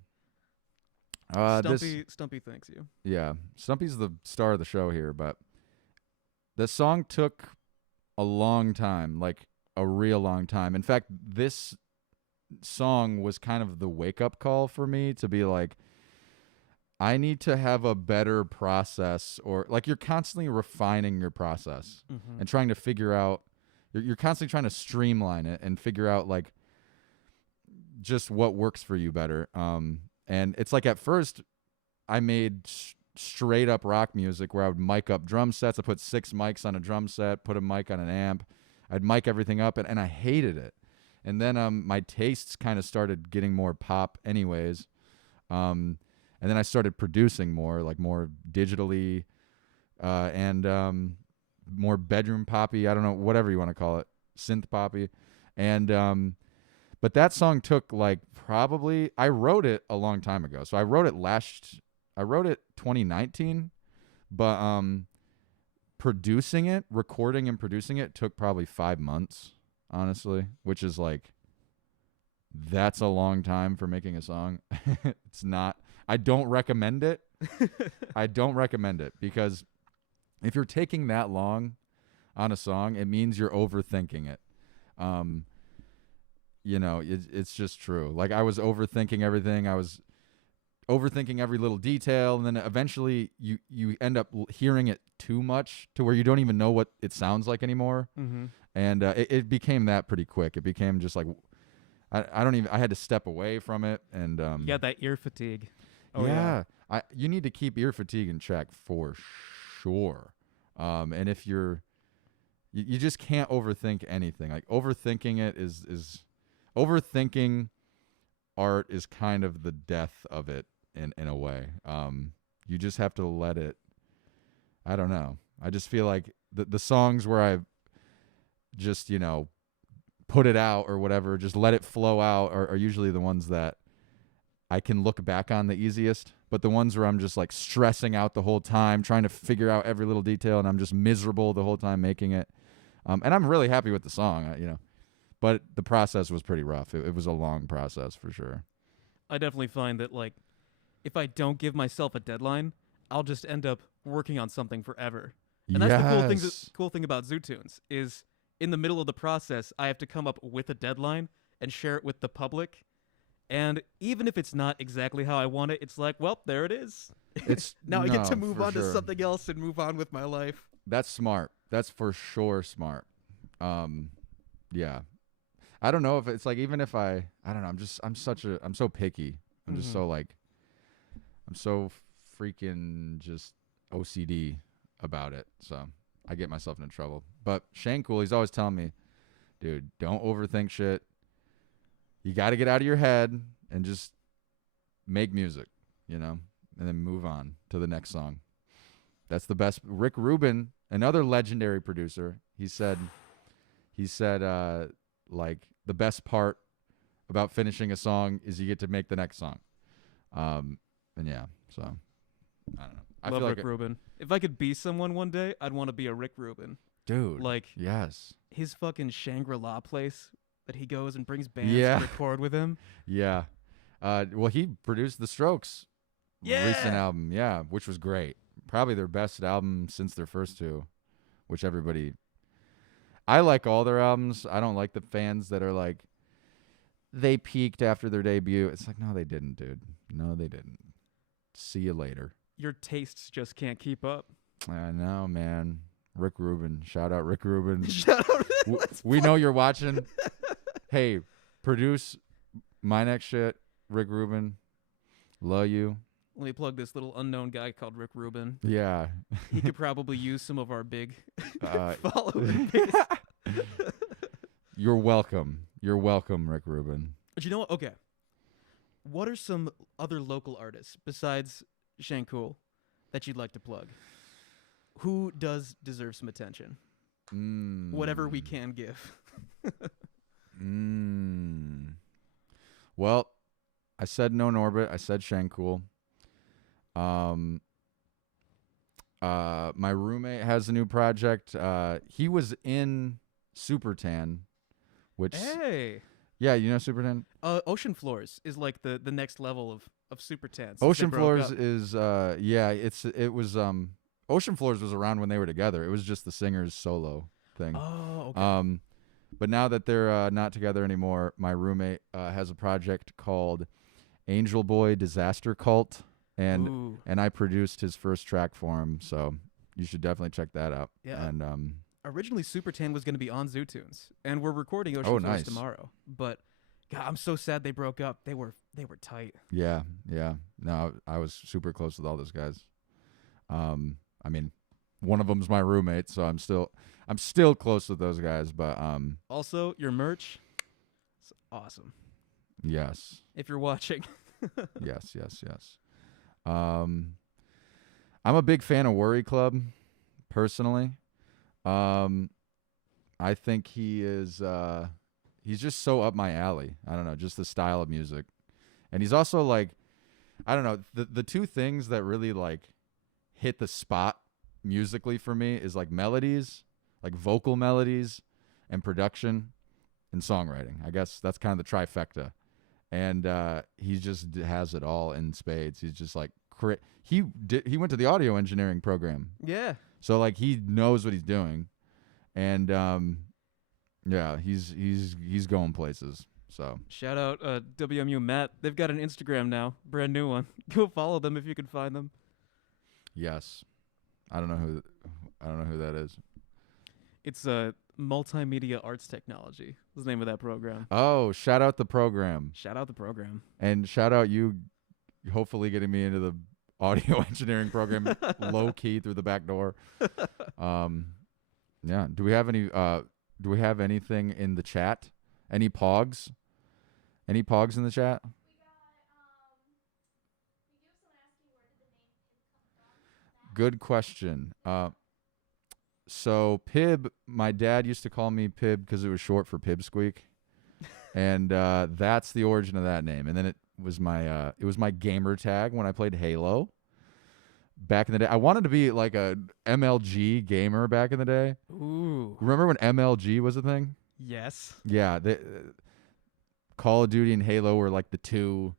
Stumpy thanks you. Yeah, Stumpy's the star of the show here, but the song took a long time, like a real long time. In fact, this song was kind of the wake-up call for me to be like, I need to have a better process, or like you're constantly refining your process and trying to figure out, you're constantly trying to streamline it and figure out like just what works for you better. And it's like at first I made straight up rock music where I would mic up drum sets. I put 6 mics on a drum set, put a mic on an amp. I'd mic everything up, and I hated it. And then my tastes kind of started getting more pop anyways. And then I started producing more, like more digitally and more bedroom poppy. I don't know, whatever you want to call it, synth poppy. And but that song took like probably, I wrote it a long time ago. So I wrote it 2019, but recording and producing it took probably 5 months, honestly, which is like, that's a long time for making a song. It's not, I don't recommend it. I don't recommend it because if you're taking that long on a song, it means you're overthinking it. You know, it's just true. Like I was overthinking everything. I was overthinking every little detail, and then eventually you end up hearing it too much to where you don't even know what it sounds like anymore. And it became that pretty quick. It became just like I had to step away from it, and Yeah, that ear fatigue. Oh, yeah. You need to keep ear fatigue in check for sure. And if you just can't overthink anything. Like overthinking it is overthinking art is kind of the death of it in a way. You just have to let it, I don't know. I just feel like the songs where I just, put it out or whatever, just let it flow out are usually the ones that I can look back on the easiest. But the ones where I'm just like stressing out the whole time, trying to figure out every little detail, and I'm just miserable the whole time making it. And I'm really happy with the song, but the process was pretty rough. It was a long process for sure. I definitely find that like if I don't give myself a deadline, I'll just end up working on something forever. And that's the cool thing about ZooTunes is in the middle of the process, I have to come up with a deadline and share it with the public. And even if it's not exactly how I want it, it's like, well, there it is. It's now I get to move for on sure. to something else and move on with my life. That's smart. That's for sure smart. Yeah. I don't know if it's like, even if I don't know, I'm so picky. I'm just so like, I'm so freaking just OCD about it. So I get myself into trouble. But Shane Cool, he's always telling me, dude, don't overthink shit. You got to get out of your head and just make music, and then move on to the next song. That's the best. Rick Rubin, another legendary producer, he said, like the best part about finishing a song is you get to make the next song. And yeah, so I don't know. I Love feel Rick like Rubin. If I could be someone one day, I'd want to be a Rick Rubin. dude, Like yes, his fucking Shangri-La place that he goes and brings bands Yeah. to record with him. yeah. Well, he produced the Strokes' recent album, yeah, which was great. Probably their best album since their first two, which everybody. I like all their albums. I don't like the fans that are like, they peaked after their debut. It's like, no, they didn't, dude. No, they didn't. See you later. Your tastes just can't keep up. I know, man. Rick Rubin. Shout out Rick Rubin. Shout out. We know you're watching. Hey, produce my next shit, Rick Rubin. Love you. Let me plug this little unknown guy called Rick Rubin. Yeah. He could probably use some of our big Uh, following base. You're welcome. You're welcome, Rick Rubin. But you know what? Okay. What are some other local artists besides Shankool that you'd like to plug? Who does deserve some attention? Whatever we can give. Well, I said No Norbit. I said Shankool. My roommate has a new project. He was in Supertan, which Hey. yeah, you know Supertan. Ocean Floors is like the next level of Super Tan. Ocean Floors is it was Ocean Floors was around when they were together. It was just the singer's solo thing. Oh, okay. But now that they're not together anymore, my roommate has a project called Angel Boy Disaster Cult, and Ooh. I produced his first track for him, so you should definitely check that out. Yeah. And Originally, Super Tan was going to be on ZooTunes, and we're recording Ocean Floors nice. tomorrow. But God, I'm so sad they broke up. They were tight. yeah. No, I was super close with all those guys. I mean, one of them's my roommate, so I'm still close with those guys. But Also, your merch, it's awesome. yes. If you're watching. yes. I'm a big fan of Worry Club, personally. I think he is he's just so up my alley. I don't know, just the style of music. And he's also like, I don't know, the two things that really like hit the spot musically for me is like melodies, like vocal melodies, and production and songwriting. I guess that's kind of the trifecta. And he just has it all in spades. He's just like he went to the audio engineering program. Yeah. So like he knows what he's doing. And yeah, he's going places. So Shout out WMU Matt. They've got an Instagram now, brand new one. Go follow them if you can find them. yes. I don't know who that is. It's Multimedia Arts Technology. Is the name of that program. Oh, shout out the program. Shout out the program. And shout out you hopefully getting me into the audio engineering program low key through the back door. Yeah. Do we have anything in the chat? Any pogs? Any pogs in the chat? We got we do someone asking where did the name Pib come from? Good question. So Pib, my dad used to call me Pib because it was short for Pipsqueak. And that's the origin of that name. And then it was my gamer tag when I played Halo. Back in the day, I wanted to be like a MLG gamer back in the day. Ooh. Remember when MLG was a thing? Yes. Yeah, Call of Duty and Halo were like the two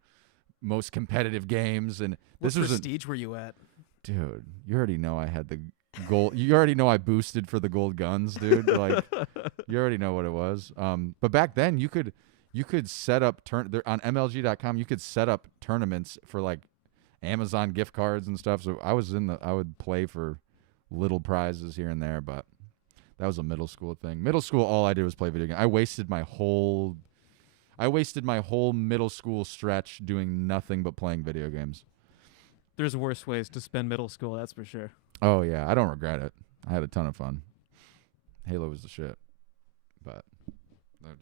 most competitive games, and What this was prestige were you at? dude. You already know I had the gold. You already know I boosted for the gold guns, dude. Like you already know what it was. But back then you could set up on MLG.com. You could set up tournaments for like Amazon gift cards and stuff. So I would play for little prizes here and there, but that was a middle school thing. Middle school, all I did was play video games. I wasted my whole middle school stretch doing nothing but playing video games. There's worse ways to spend middle school, that's for sure. Oh yeah, I don't regret it. I had a ton of fun. Halo was the shit. But oh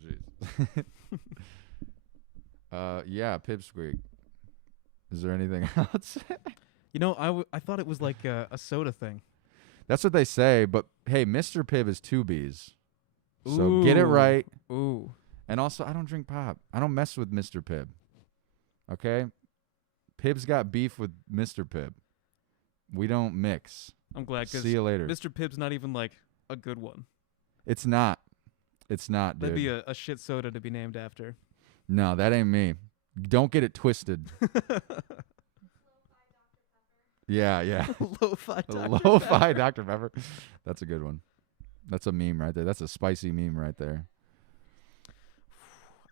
jeez. Yeah, Pipsqueak. Is there anything else? You know, I thought it was like a soda thing. That's what they say, but hey, Mr. Pibb is 2 B's. So get it right. Ooh. And also, I don't drink pop. I don't mess with Mr. Pibb. Okay? Pibb's got beef with Mr. Pibb. We don't mix. I'm glad because See you later. Mr. Pibb's not even like a good one. It's not. It's not, dude. That'd be a shit soda to be named after. No, that ain't me. Don't get it twisted. Yeah. Lo-fi Dr. Lo-fi Pepper. Dr. Pepper. That's a good one. That's a meme right there. That's a spicy meme right there.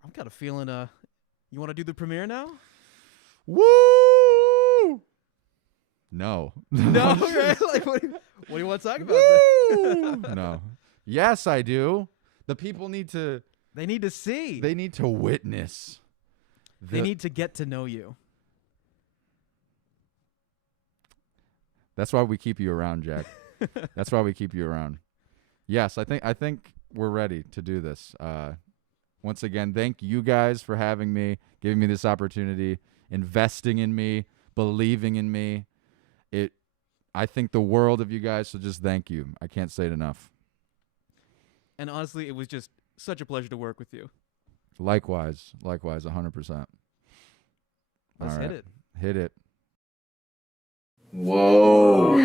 I'm kind of feeling you want to do the premiere now? Woo! No. No, right? Like what do you want to talk about? Woo! No. Yes, I do. The people need to. They need to see. They need to witness. They need to get to know you. That's why we keep you around, Jack. That's why we keep you around. Yes, I think we're ready to do this. Once again, thank you guys for having me, giving me this opportunity, investing in me, believing in me. I think the world of you guys, so just thank you. I can't say it enough. And honestly, it was just such a pleasure to work with you. Likewise, 100%. Let's All hit right. it. Hit it. Whoa.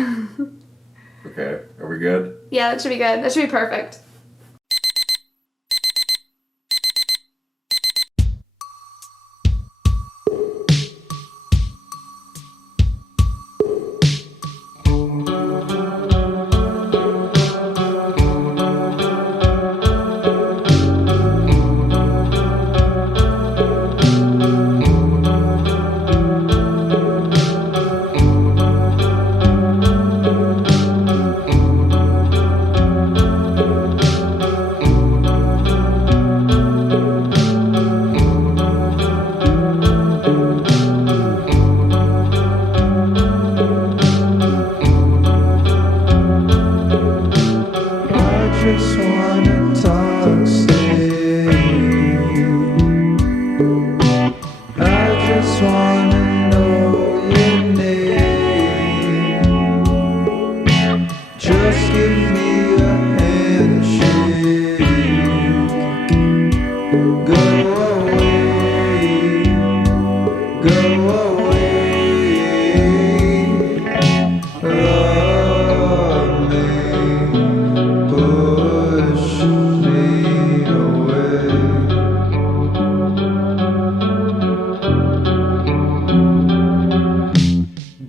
Okay, are we good? Yeah, that should be good. That should be perfect. Just wanna talk steady. I just wanna know your name. Just give me a handshake. Go away, go away. Love me. Push me away.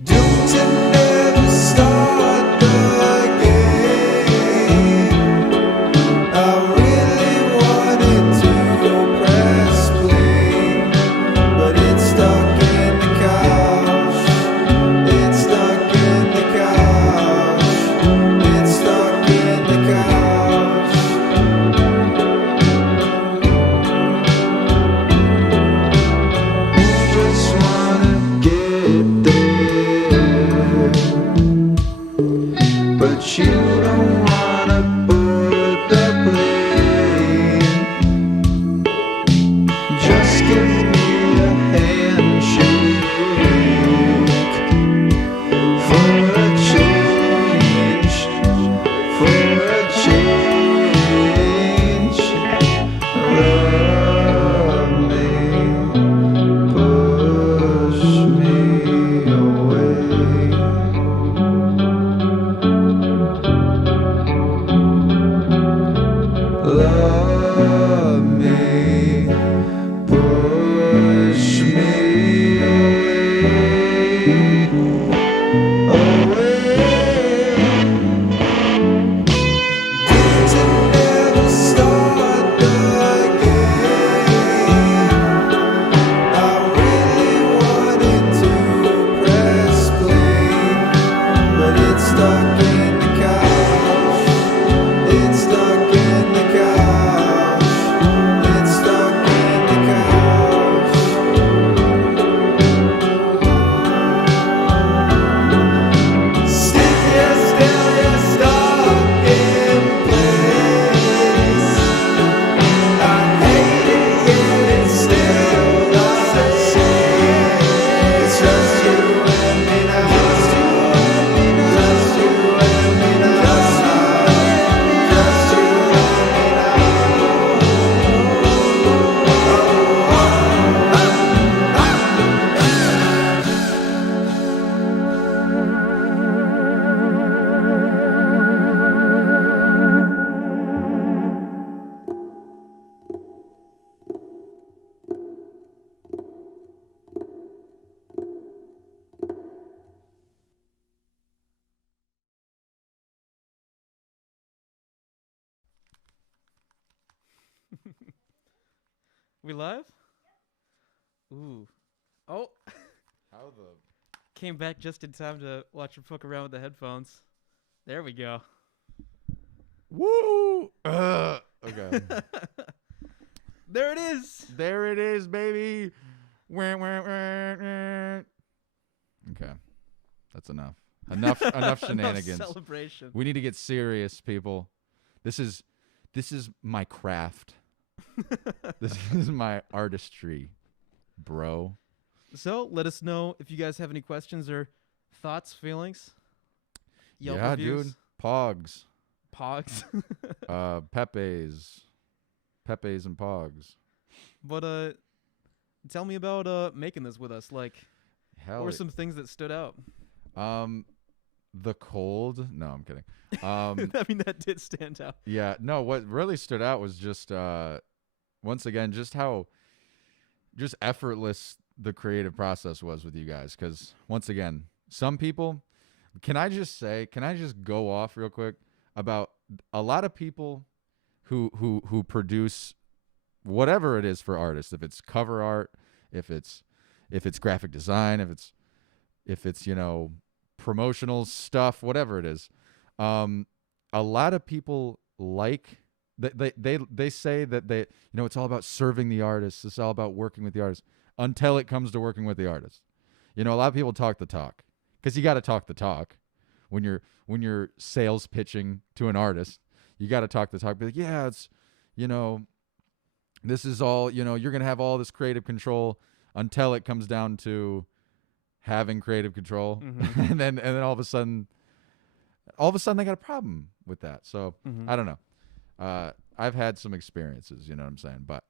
Don't you never start the game. I really wanted to press play, but it's stuck in the couch. It's stuck in the couch. It's stuck in the couch. Just wanna get there, but you don't wanna board the plane. Just give me a handshake for a change, for a change. Love me, push me away. Love me, push me away. Did you never start the game? I really wanted to press play, but it's stuck in the couch. It's stuck in the couch. It's stuck We live? Ooh. Oh, How the? came back just in time to watch him fuck around with the headphones. There we go. Woo! Okay. There it is. There it is, baby. Wah, wah, wah, wah. Okay. That's enough. Enough shenanigans. Enough celebration. We need to get serious, people. This is my craft. This is my artistry, bro. So let us know if you guys have any questions or thoughts, feelings. Yelp yeah, reviews. dude. Pogs. Pogs. Pepes and Pogs. But tell me about making this with us. Like, Hell. what were some things that stood out? The cold. No, I'm kidding. I mean, that did stand out. Yeah, no, what really stood out was just once again just how just effortless the creative process was with you guys, cuz once again, some people, can I just go off real quick about a lot of people who produce whatever it is for artists, if it's cover art, if it's graphic design, if it's you know, promotional stuff, whatever it is. A lot of people like they say that they, you know, it's all about serving the artist. It's all about working with the artist until it comes to working with the artist. You know, a lot of people talk the talk because you got to talk the talk when you're sales pitching to an artist. You got to talk the talk. Be like, yeah, it's, you know, this is all, you know, you're gonna have all this creative control until it comes down to having creative control, and then all of a sudden they got a problem with that. So I don't know. I've had some experiences, you know what I'm saying, but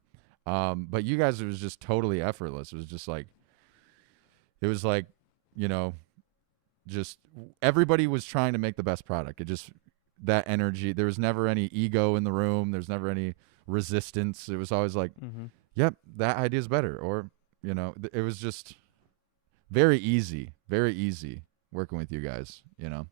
you guys, it was just totally effortless. It was just like, you know, just everybody was trying to make the best product. It just, that energy, there was never any ego in the room. There's never any resistance. It was always like, yep, that idea is better. Or, you know, it was just very easy working with you guys, you know?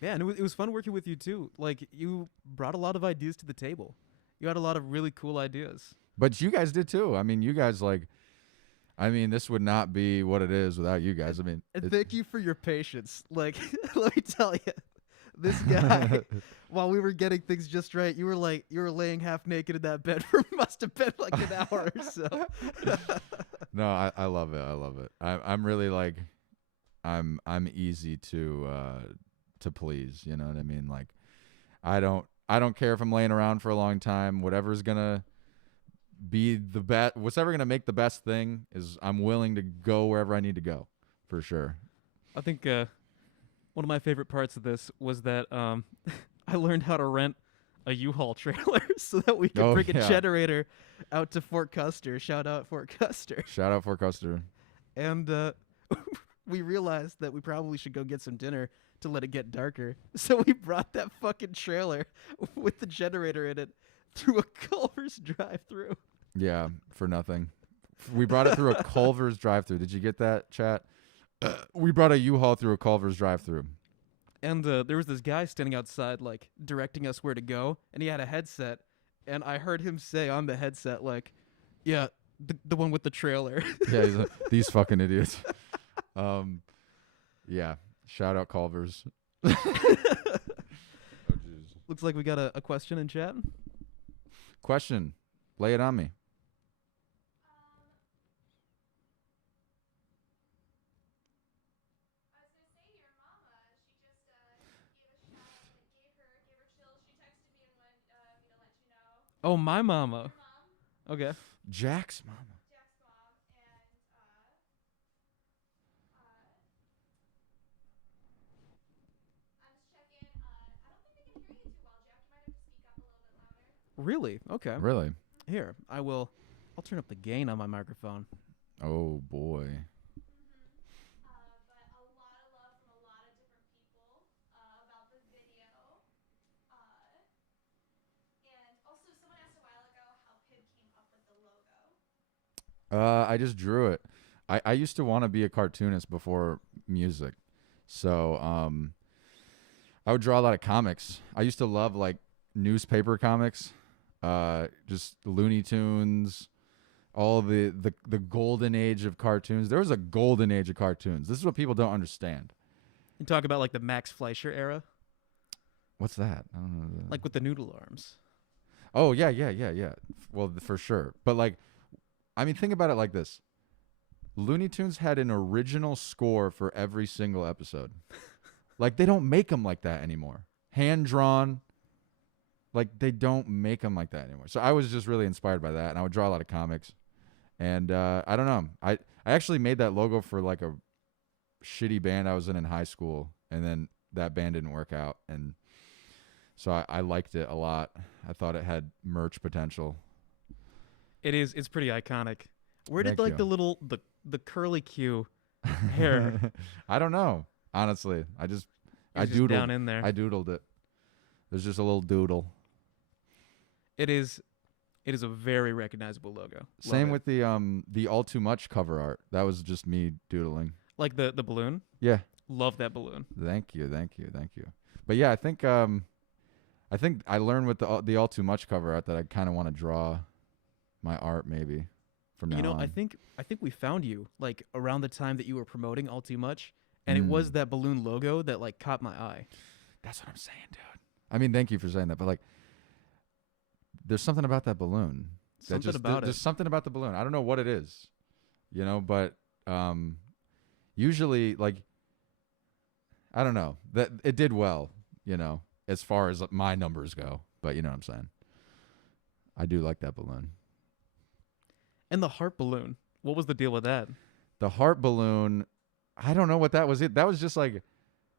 Yeah, and it was fun working with you too. Like, you brought a lot of ideas to the table. You had a lot of really cool ideas. But you guys did too. I mean, you guys this would not be what it is without you guys. I mean, And thank you for your patience. Like, let me tell you, this guy, while we were getting things just right, you were laying half naked in that bed for must have been like an hour or so. No, I love it. I love it. I'm really like, I'm easy to please. You know what I mean? Like, I don't care if I'm laying around for a long time. Whatever's gonna be the best, whatever gonna make the best thing is, I'm willing to go wherever I need to go, for sure. I think one of my favorite parts of this was that I learned how to rent a U-Haul trailer so that we could bring a generator out to Fort Custer. Shout out Fort Custer. Shout out Fort Custer. And we realized that we probably should go get some dinner to let it get darker. So we brought that fucking trailer with the generator in it through a Culver's drive-through. Yeah, for nothing. We brought it through a Culver's drive-through. Did you get that, chat? We brought a U-Haul through a Culver's drive-through. And there was this guy standing outside, like, directing us where to go, and he had a headset, and I heard him say on the headset, like, yeah, the one with the trailer. Yeah, he's like, these fucking idiots. Yeah, shout out Culver's. Oh, jeez. Looks like we got a question in chat. Question. Lay it on me. I was gonna say your mama. She just gave a shout out. Gave her chills. She texted me and wanted me to let you know. Oh, my mama. Your mom, Okay. Jack's mama. Jack's mom, and I'm just checking. I don't think they can hear you too well, Jack. You might have to speak up a little bit louder. Really? Okay. Really? Here, I'll turn up the gain on my microphone. Oh, boy. But a lot of love from a lot of different people about the video. And also, someone asked a while ago how Pib came up with the logo. I just drew it. I used to want to be a cartoonist before music. So I would draw a lot of comics. I used to love like newspaper comics, just Looney Tunes, all the golden age of cartoons. There was a golden age of cartoons. This is what people don't understand. You talk about like the Max Fleischer era, What's that? I don't know. like with the noodle arms. Oh yeah. Well, for sure. But like, I mean, think about it like this: Looney Tunes had an original score for every single episode. Like they don't make them like that anymore. Hand drawn. Like they don't make them like that anymore. So I was just really inspired by that, and I would draw a lot of comics. And I don't know. I actually made that logo for like a shitty band I was in high school, and then that band didn't work out, and so I liked it a lot. I thought it had merch potential. It's pretty iconic. Where did Thank like you. the little the curly Q hair? I don't know. Honestly, I It was I just doodled. down in there. I doodled it. There's just a little doodle. It is a very recognizable logo. Love Same it. with the All Too Much cover art. That was just me doodling. like the balloon. Yeah. Love that balloon. Thank you. But yeah, I think I learned with the All Too Much cover art that I kind of want to draw my art maybe from now You know, on. I think we found you like around the time that you were promoting All Too Much, and it was that balloon logo that like caught my eye. That's what I'm saying, dude. I mean, thank you for saying that, but like, there's something about that balloon. Something about There's it. something about the balloon. I don't know what it is, but usually, like, I don't know that it did well, as far as my numbers go. But you know what I'm saying. I do like that balloon. And the heart balloon. What was the deal with that? The heart balloon, I don't know what that was. That was just like,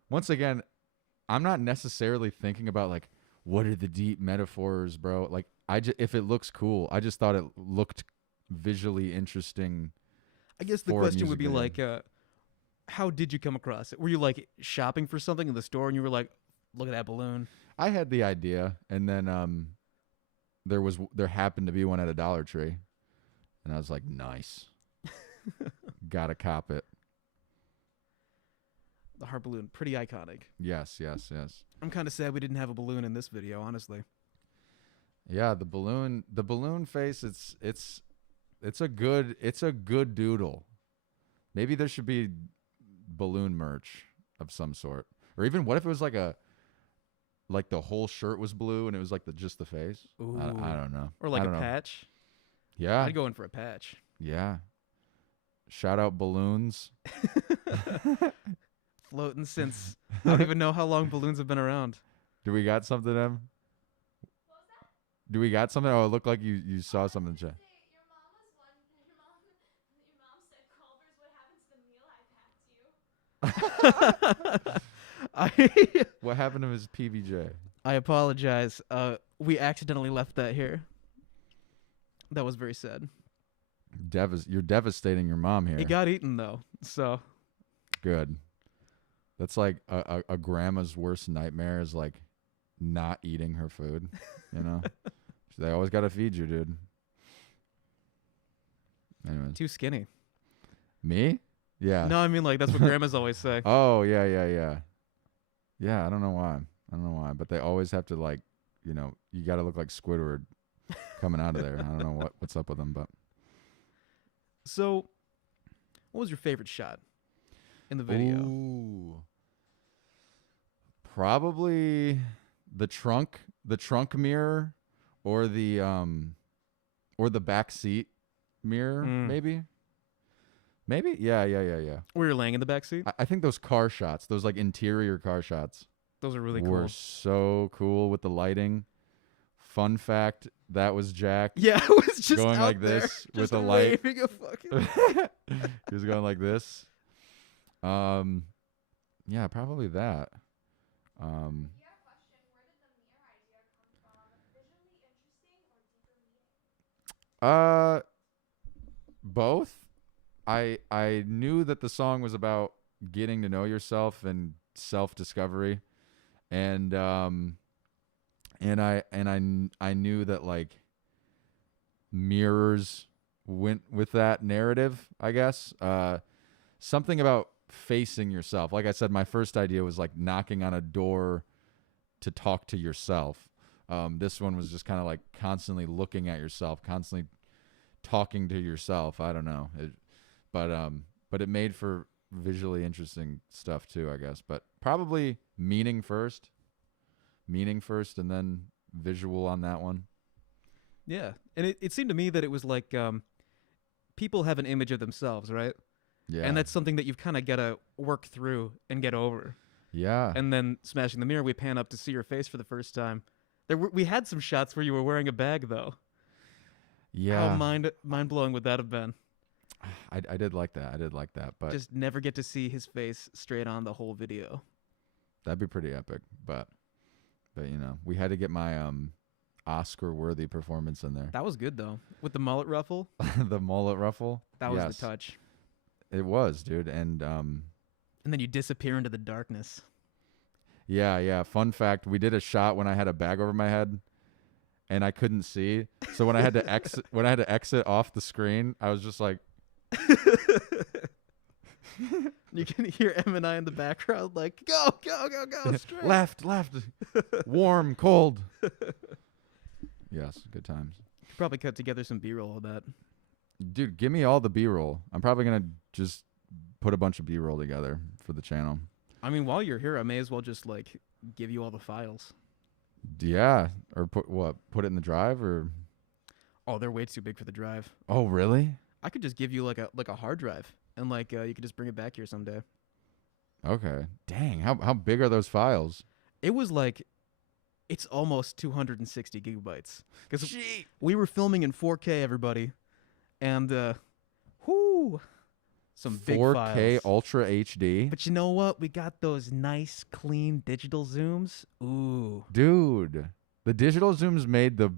once again, I'm not necessarily thinking about like what are the deep metaphors, bro. Like if it looks cool, I just thought it looked visually interesting. I guess the For a question would be music like, how did you come across it? Were you like shopping for something in the store and you were like, look at that balloon? I had the idea, and then there happened to be one at a Dollar Tree, and I was like, nice, gotta cop it. The heart balloon, pretty iconic. Yes. I'm kind of sad we didn't have a balloon in this video, honestly. Yeah, the balloon face. It's a good doodle. Maybe there should be balloon merch of some sort, or even what if it was like the whole shirt was blue and it was like just the face. Ooh. I don't know. Or like I a don't know. patch. Yeah, I'd go in for a patch. yeah. Shout out balloons. Floating since I don't even know how long balloons have been around. Do we got something, Em? Do we got something? Oh, it looked like you saw something. Your mom was your mom said, Culver's, what happened to the meal I packed you? What happened to his PBJ? I apologize. We accidentally left that here. That was very sad. You're devastating your mom here. He got eaten though, so Good. That's like a grandma's worst nightmare is like not eating her food. They always got to feed you, dude. Anyways. too skinny. Me? Yeah. No, I mean like that's what grandmas always say. Oh, yeah. Yeah, I don't know why. But they always have to like, you got to look like Squidward coming out of there. I don't know what's up with them, but. So, what was your favorite shot in the video? Ooh. Probably the trunk mirror or the back seat mirror, maybe. Maybe? Yeah. Where you're laying in the back seat? I think those car shots, those like interior car shots Those are really were cool. so cool with the lighting. Fun fact, that was Jack. Yeah, it was just going out like there, this with just a light. waving a fucking. He was going like this. Yeah, probably that. Yeah, question. Where did the mirror idea come from? Visually interesting or deeper meaning? Both. I knew that the song was about getting to know yourself and self-discovery, and I knew that like mirrors went with that narrative, I guess. Something about facing yourself. Like I said, my first idea was like knocking on a door to talk to yourself. This one was just kind of like constantly looking at yourself, constantly talking to yourself. I don't know. But it made for visually interesting stuff too, I guess. But probably meaning first, and then visual on that one. Yeah, and it seemed to me that it was like people have an image of themselves, right? Yeah. And that's something that you've kind of got to work through and get over. Yeah. And then Smashing the Mirror, we pan up to see your face for the first time. We had some shots where you were wearing a bag, though. Yeah. How mind-blowing would that have been? I did like that. But Just never get to see his face straight on the whole video. that'd be pretty epic. But you know, we had to get my Oscar-worthy performance in there. That was good, though. With the mullet ruffle, The mullet ruffle. that was Yes, the touch. It was, dude. And And then you disappear into the darkness. yeah. Fun fact: we did a shot when I had a bag over my head, and I couldn't see. So when I had to exit off the screen, I was just like, You can hear M and I in the background, like, go, straight. left, warm, cold. Yes, good times. Probably cut together some B-roll of that. Dude, give me all the B-roll. I'm probably gonna just put a bunch of B-roll together for the channel. I mean, while you're here, I may as well just like give you all the files. Yeah, or put it in the drive, or Oh, they're way too big for the drive. oh really? I could just give you like a hard drive, and like you could just bring it back here someday. Okay. Dang, how big are those files? It was like, it's almost 260 gigabytes because we were filming in 4K, everybody, and some big 4K files. Ultra HD. But you know what? We got those nice, clean digital zooms. Ooh, Dude, the digital zooms made the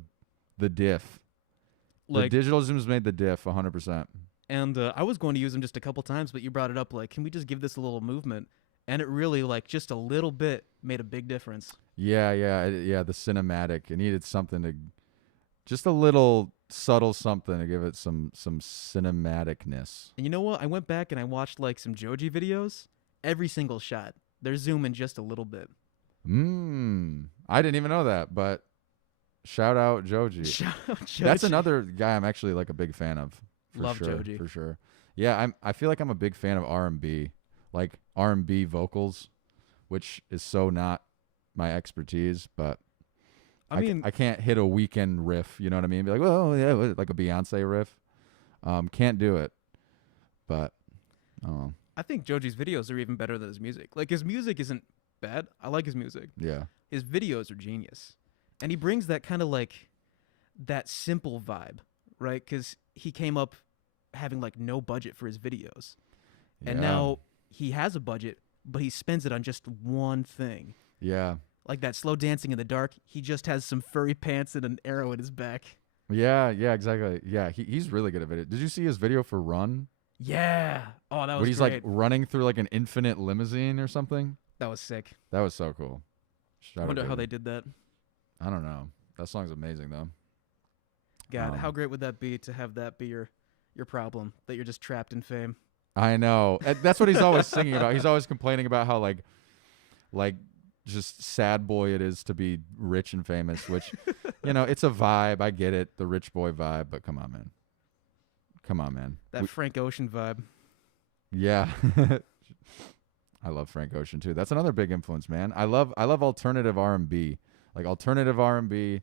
diff. The like, digital zooms made the diff 100%. and I was going to use them just a couple times, but you brought it up. Like, can we just give this a little movement? And it really, like, just a little bit made a big difference. Yeah. The cinematic. It needed something to, just a little subtle something to give it some cinematicness. And you know what? I went back and I watched like some Joji videos. Every single shot, they're zooming just a little bit. I didn't even know that, but shout out Joji. Shout out Joji. That's another guy I'm actually like a big fan of. For Love sure, Joji. for sure. Yeah, I feel like I'm a big fan of R&B, like R&B vocals, which is so not my expertise, but I mean, I can't hit a Weekend riff, you know what I mean? Be like, well, yeah, like a Beyonce riff. Can't do it. But oh, I think Joji's videos are even better than his music. Like, his music isn't bad. I like his music. yeah. His videos are genius. And he brings that kind of like that simple vibe, right? Because he came up having like no budget for his videos. And Yeah. now he has a budget, but he spends it on just one thing. Yeah. Like that slow dancing in the dark, he just has some furry pants and an arrow in his back. Yeah, exactly. Yeah, he's really good at video. Did you see his video for Run? Yeah. Oh, that was Where he's great. like running through like an infinite limousine or something? That was sick. That was so cool. I wonder how they did that. I don't know. That song's amazing though. God, how great would that be to have that be your problem, that you're just trapped in fame? I know. That's what he's always singing about. He's always complaining about how like just sad boy it is to be rich and famous, which you know, it's a vibe. I get it, the rich boy vibe, but come on, man. That Frank Ocean vibe. Yeah. I love Frank Ocean too. That's another big influence, man. I love alternative R&B. Like alternative R&B,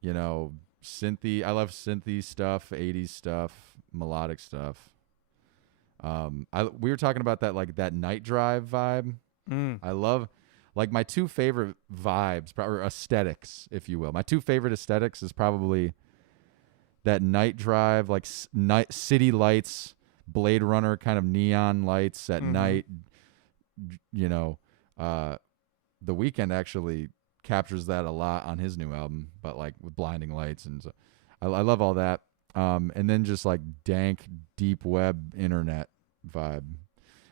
you know, synthy. I love synthy stuff, 80s stuff, melodic stuff. We were talking about that, like that Night Drive vibe. I love, like, my two favorite vibes or aesthetics, if you will. My two favorite aesthetics is probably that Night Drive, like night city lights, Blade Runner kind of neon lights at night. You know, The Weeknd actually captures that a lot on his new album, but like with blinding lights, and so I love all that. And then just like dank deep web internet vibe.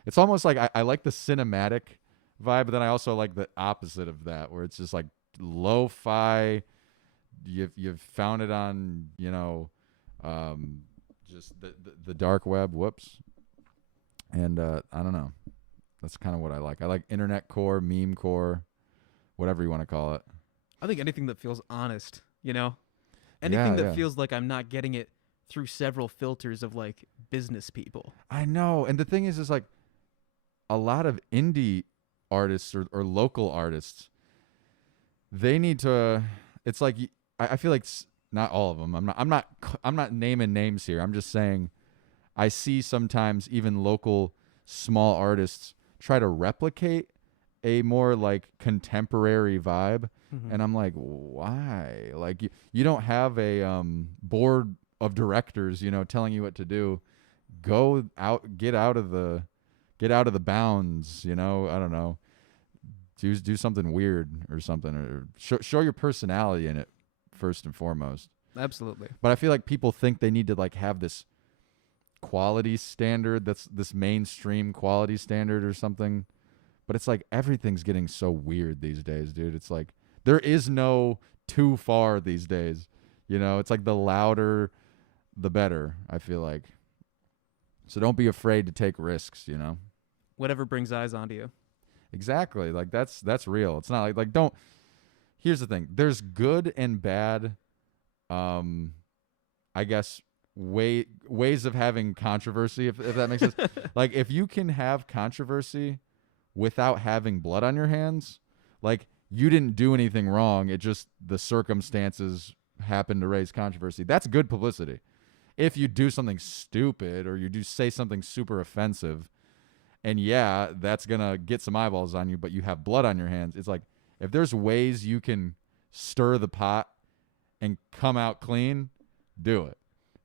It's almost like I like the cinematic vibe, but then I also like the opposite of that, where it's just like lo-fi. You've found it on, you know, just the dark web. Whoops. And I don't know. That's kind of what I like. I like internet core, meme core, whatever you want to call it. I think anything that feels honest, you know? Anything that yeah. feels like I'm not getting it through several filters of like business people. I know. And the thing is like a lot of indie artists or local artists, they need to, it's like, I feel like not all of them. I'm not naming names here. I'm just saying I see sometimes even local small artists try to replicate a more like contemporary vibe. And I'm like, why? Like you don't have a board of directors, you know, telling you what to do. Go out, get out of the bounds, you know. I don't know. Do something weird or something, or show your personality in it first and foremost. Absolutely. But I feel like people think they need to like have this quality standard, that's this mainstream quality standard or something. But it's like everything's getting so weird these days, dude. It's like there is no too far these days. You know, it's like the louder, the better, I feel like. So don't be afraid to take risks, you know? Whatever brings eyes onto you. Exactly. Like that's real. It's not like don't. Here's the thing. There's good and bad, I guess, ways of having controversy, if that makes sense. Like if you can have controversy without having blood on your hands, like you didn't do anything wrong. It just the circumstances happened to raise controversy. That's good publicity. If you do something stupid or you do say something super offensive, and yeah, that's going to get some eyeballs on you, but you have blood on your hands. It's like, if there's ways you can stir the pot and come out clean, do it.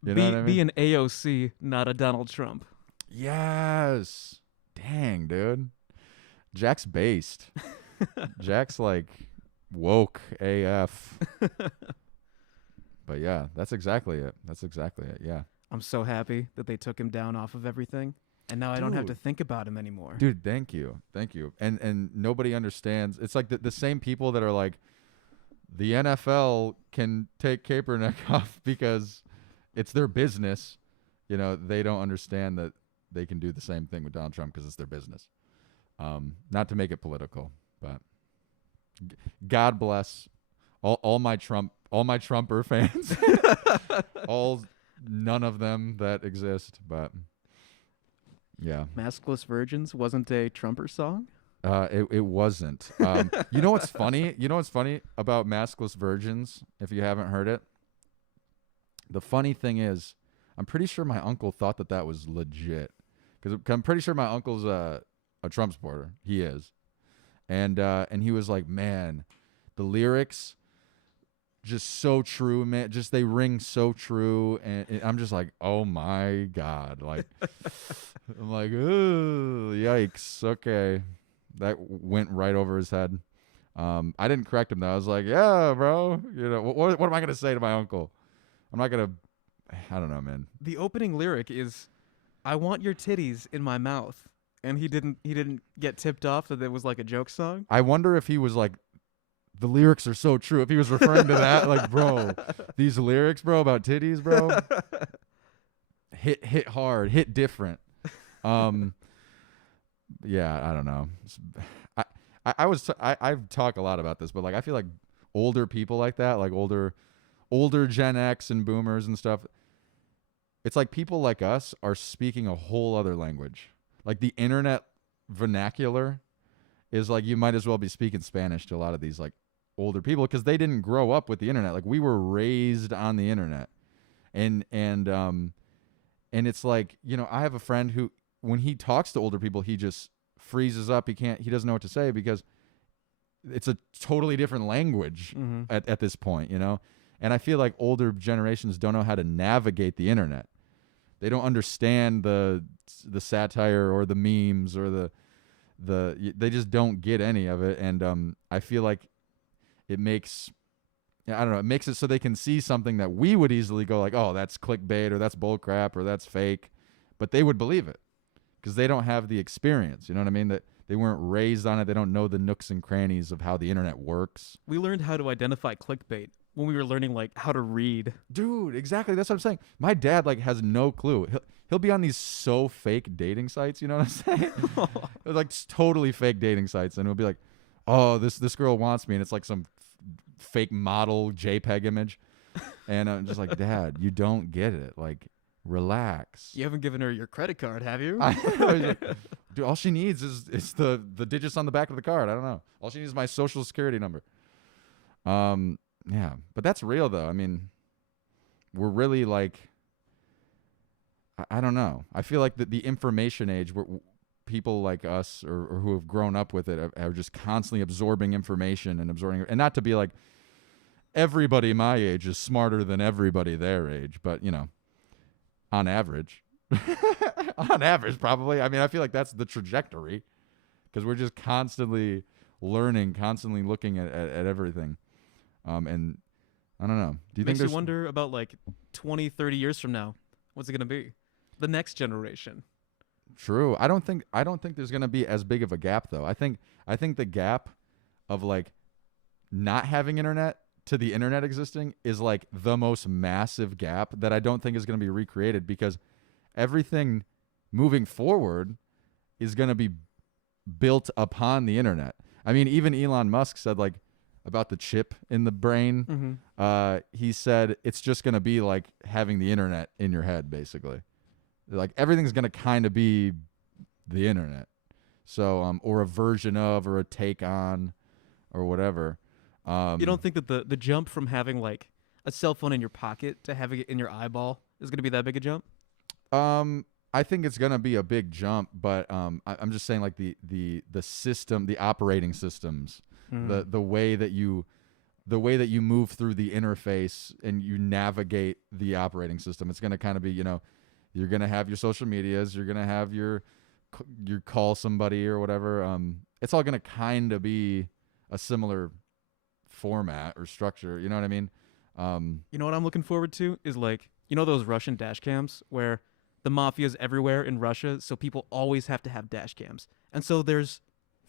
You know what I mean? Be an AOC, not a Donald Trump. Yes. Dang, dude. Jack's based. Jack's like woke AF. But yeah, that's exactly it. Yeah. I'm so happy that they took him down off of everything. And now I don't have to Dude. think about him anymore. Dude, thank you. And nobody understands. It's like the same people that are like, the NFL can take Kaepernick off because it's their business. You know, they don't understand that they can do the same thing with Donald Trump because it's their business. Not to make it political, but God bless all my Trumper fans. None of them that exist, but yeah. Maskless Virgins wasn't a Trumper song? It wasn't. You know what's funny? You know what's funny about Maskless Virgins, if you haven't heard it? The funny thing is, I'm pretty sure my uncle thought that was legit. Because I'm pretty sure my uncle's a Trump supporter. He is. And he was like, man, the lyrics, just so true, man. Just they ring so true. And I'm just like, oh my God. Like, I'm like, oh, yikes. Okay. That went right over his head. I didn't correct him though. I was like, yeah, bro. You know, what am I going to say to my uncle? I'm not going to, I don't know, man. The opening lyric is, I want your titties in my mouth. And he didn't get tipped off that it was like a joke song. I wonder if he was like, the lyrics are so true. If he was referring to that, like, bro, these lyrics, bro, about titties, bro, hit hard, hit different. Yeah, I don't know. I've talked a lot about this, but like I feel like older people like that, like older Gen X and boomers and stuff, it's like people like us are speaking a whole other language. Like the internet vernacular is like you might as well be speaking Spanish to a lot of these like older people because they didn't grow up with the internet. Like we were raised on the internet. And it's like, you know, I have a friend who when he talks to older people, he just freezes up. He doesn't know what to say because it's a totally different language at this point, you know? And I feel like older generations don't know how to navigate the internet. They don't understand the satire or the memes or they just don't get any of it. And I feel like it makes, I don't know, it makes it so they can see something that we would easily go like, oh, that's clickbait or that's bullcrap or that's fake. But they would believe it because they don't have the experience. You know what I mean? That they weren't raised on it. They don't know the nooks and crannies of how the internet works. We learned how to identify clickbait when we were learning like how to read. Dude, exactly. That's what I'm saying. My dad like has no clue. He'll be on these so fake dating sites, you know what I'm saying? Like totally fake dating sites, and he'll be like, "Oh, this girl wants me," and it's like some fake model JPEG image. And I'm just like, Dad, you don't get it. Like, relax. You haven't given her your credit card, have you? I was like, dude, all she needs is the digits on the back of the card. I don't know. All she needs is my social security number. Yeah, but that's real though. I mean, we're really like, I don't know. I feel like the information age, where people like us or who have grown up with it are just constantly absorbing information and absorbing, and not to be like everybody my age is smarter than everybody their age, but you know, on average, on average, probably. I mean, I feel like that's the trajectory because we're just constantly learning, constantly looking at everything. And I don't know. Do you Makes think you wonder about like 20, 30 years from now, what's it going to be? The next generation. True. I don't think there's gonna be as big of a gap though. I think the gap of like not having internet to the internet existing is like the most massive gap that I don't think is gonna be recreated, because everything moving forward is gonna be built upon the internet. I mean, even Elon Musk said like about the chip in the brain. He said it's just gonna be like having the internet in your head, basically. Like everything's gonna kind of be the internet, so or a version of, or a take on, or whatever. You don't think that the jump from having like a cell phone in your pocket to having it in your eyeball is going to be that big a jump? I think it's gonna be a big jump, but I'm just saying like the system, the operating systems, the way that you move through the interface and you navigate the operating system. It's gonna kind of be, you know, you're gonna have your social medias, you're gonna have your call somebody or whatever. It's all gonna kind of be a similar format or structure. You know what I mean? You know what I'm looking forward to is like, you know, those Russian dash cams where the mafia's everywhere in Russia, so people always have to have dash cams. And so there's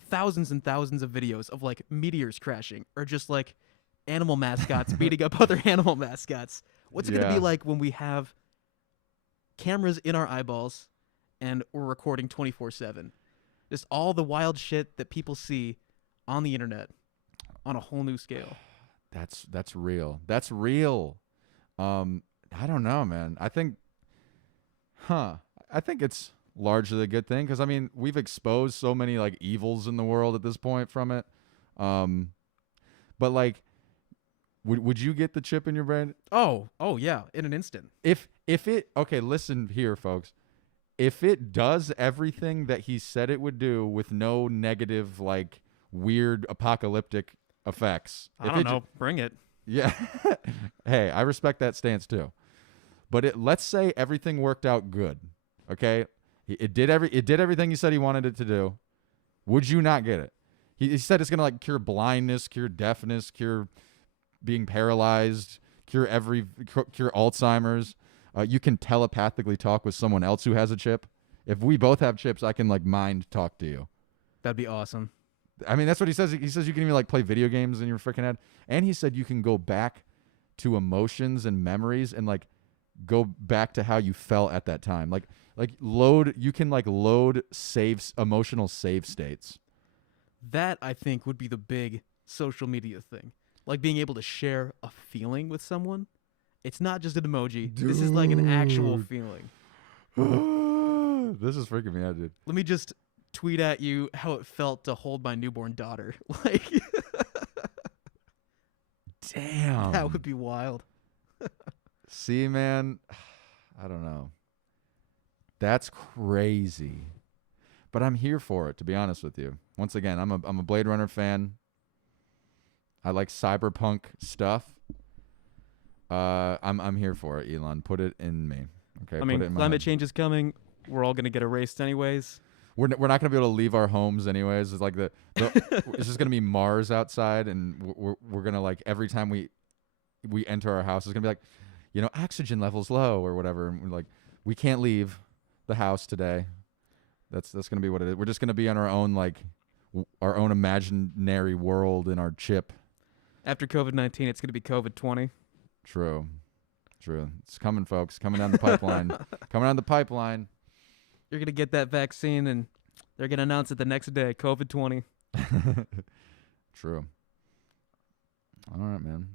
thousands and thousands of videos of like meteors crashing or just like animal mascots beating up other animal mascots. What's it gonna be like when we have cameras in our eyeballs and we're recording 24/7? Just all the wild shit that people see on the internet on a whole new scale. That's real. That's real. I don't know, man. I think it's largely a good thing, because I mean, we've exposed so many like evils in the world at this point from it. But like, would you get the chip in your brain? Oh yeah, in an instant. If it, okay, listen here, folks. If it does everything that he said it would do with no negative, like weird apocalyptic effects, I don't know. Bring it. yeah. Hey, I respect that stance too. But let's say everything worked out good. Okay, it did everything he said he wanted it to do. Would you not get it? He said it's gonna like cure blindness, cure deafness, cure being paralyzed, cure Alzheimer's. You can telepathically talk with someone else who has a chip. If we both have chips, I can like mind talk to you. That'd be awesome. I mean, that's what he says. He says you can even like play video games in your freaking head. And he said you can go back to emotions and memories and like go back to how you felt at that time. Like you can load saves, emotional save states. That, I think, would be the big social media thing. Like being able to share a feeling with someone. It's not just an emoji. This is like an actual feeling. This is freaking me out, dude. Let me just tweet at you how it felt to hold my newborn daughter. Like, damn. That would be wild. See, man, I don't know. That's crazy. But I'm here for it, to be honest with you. Once again, I'm a Blade Runner fan. I like cyberpunk stuff. I'm here for it, Elon. Put it in me. Okay. I mean, put it in my climate head. change is coming. We're all gonna get erased anyways. We're not gonna be able to leave our homes anyways. It's like it's just gonna be Mars outside, and we're gonna like every time we enter our house, it's gonna be like, you know, oxygen levels low or whatever, and we're like, we can't leave the house today. That's gonna be what it is. We're just gonna be on our own our own imaginary world in our chip. After COVID-19, it's gonna be COVID-20. True. It's coming, folks. Coming down the pipeline. Coming down the pipeline. You're gonna get that vaccine, and they're gonna announce it the next day. COVID-20. True. All right, man.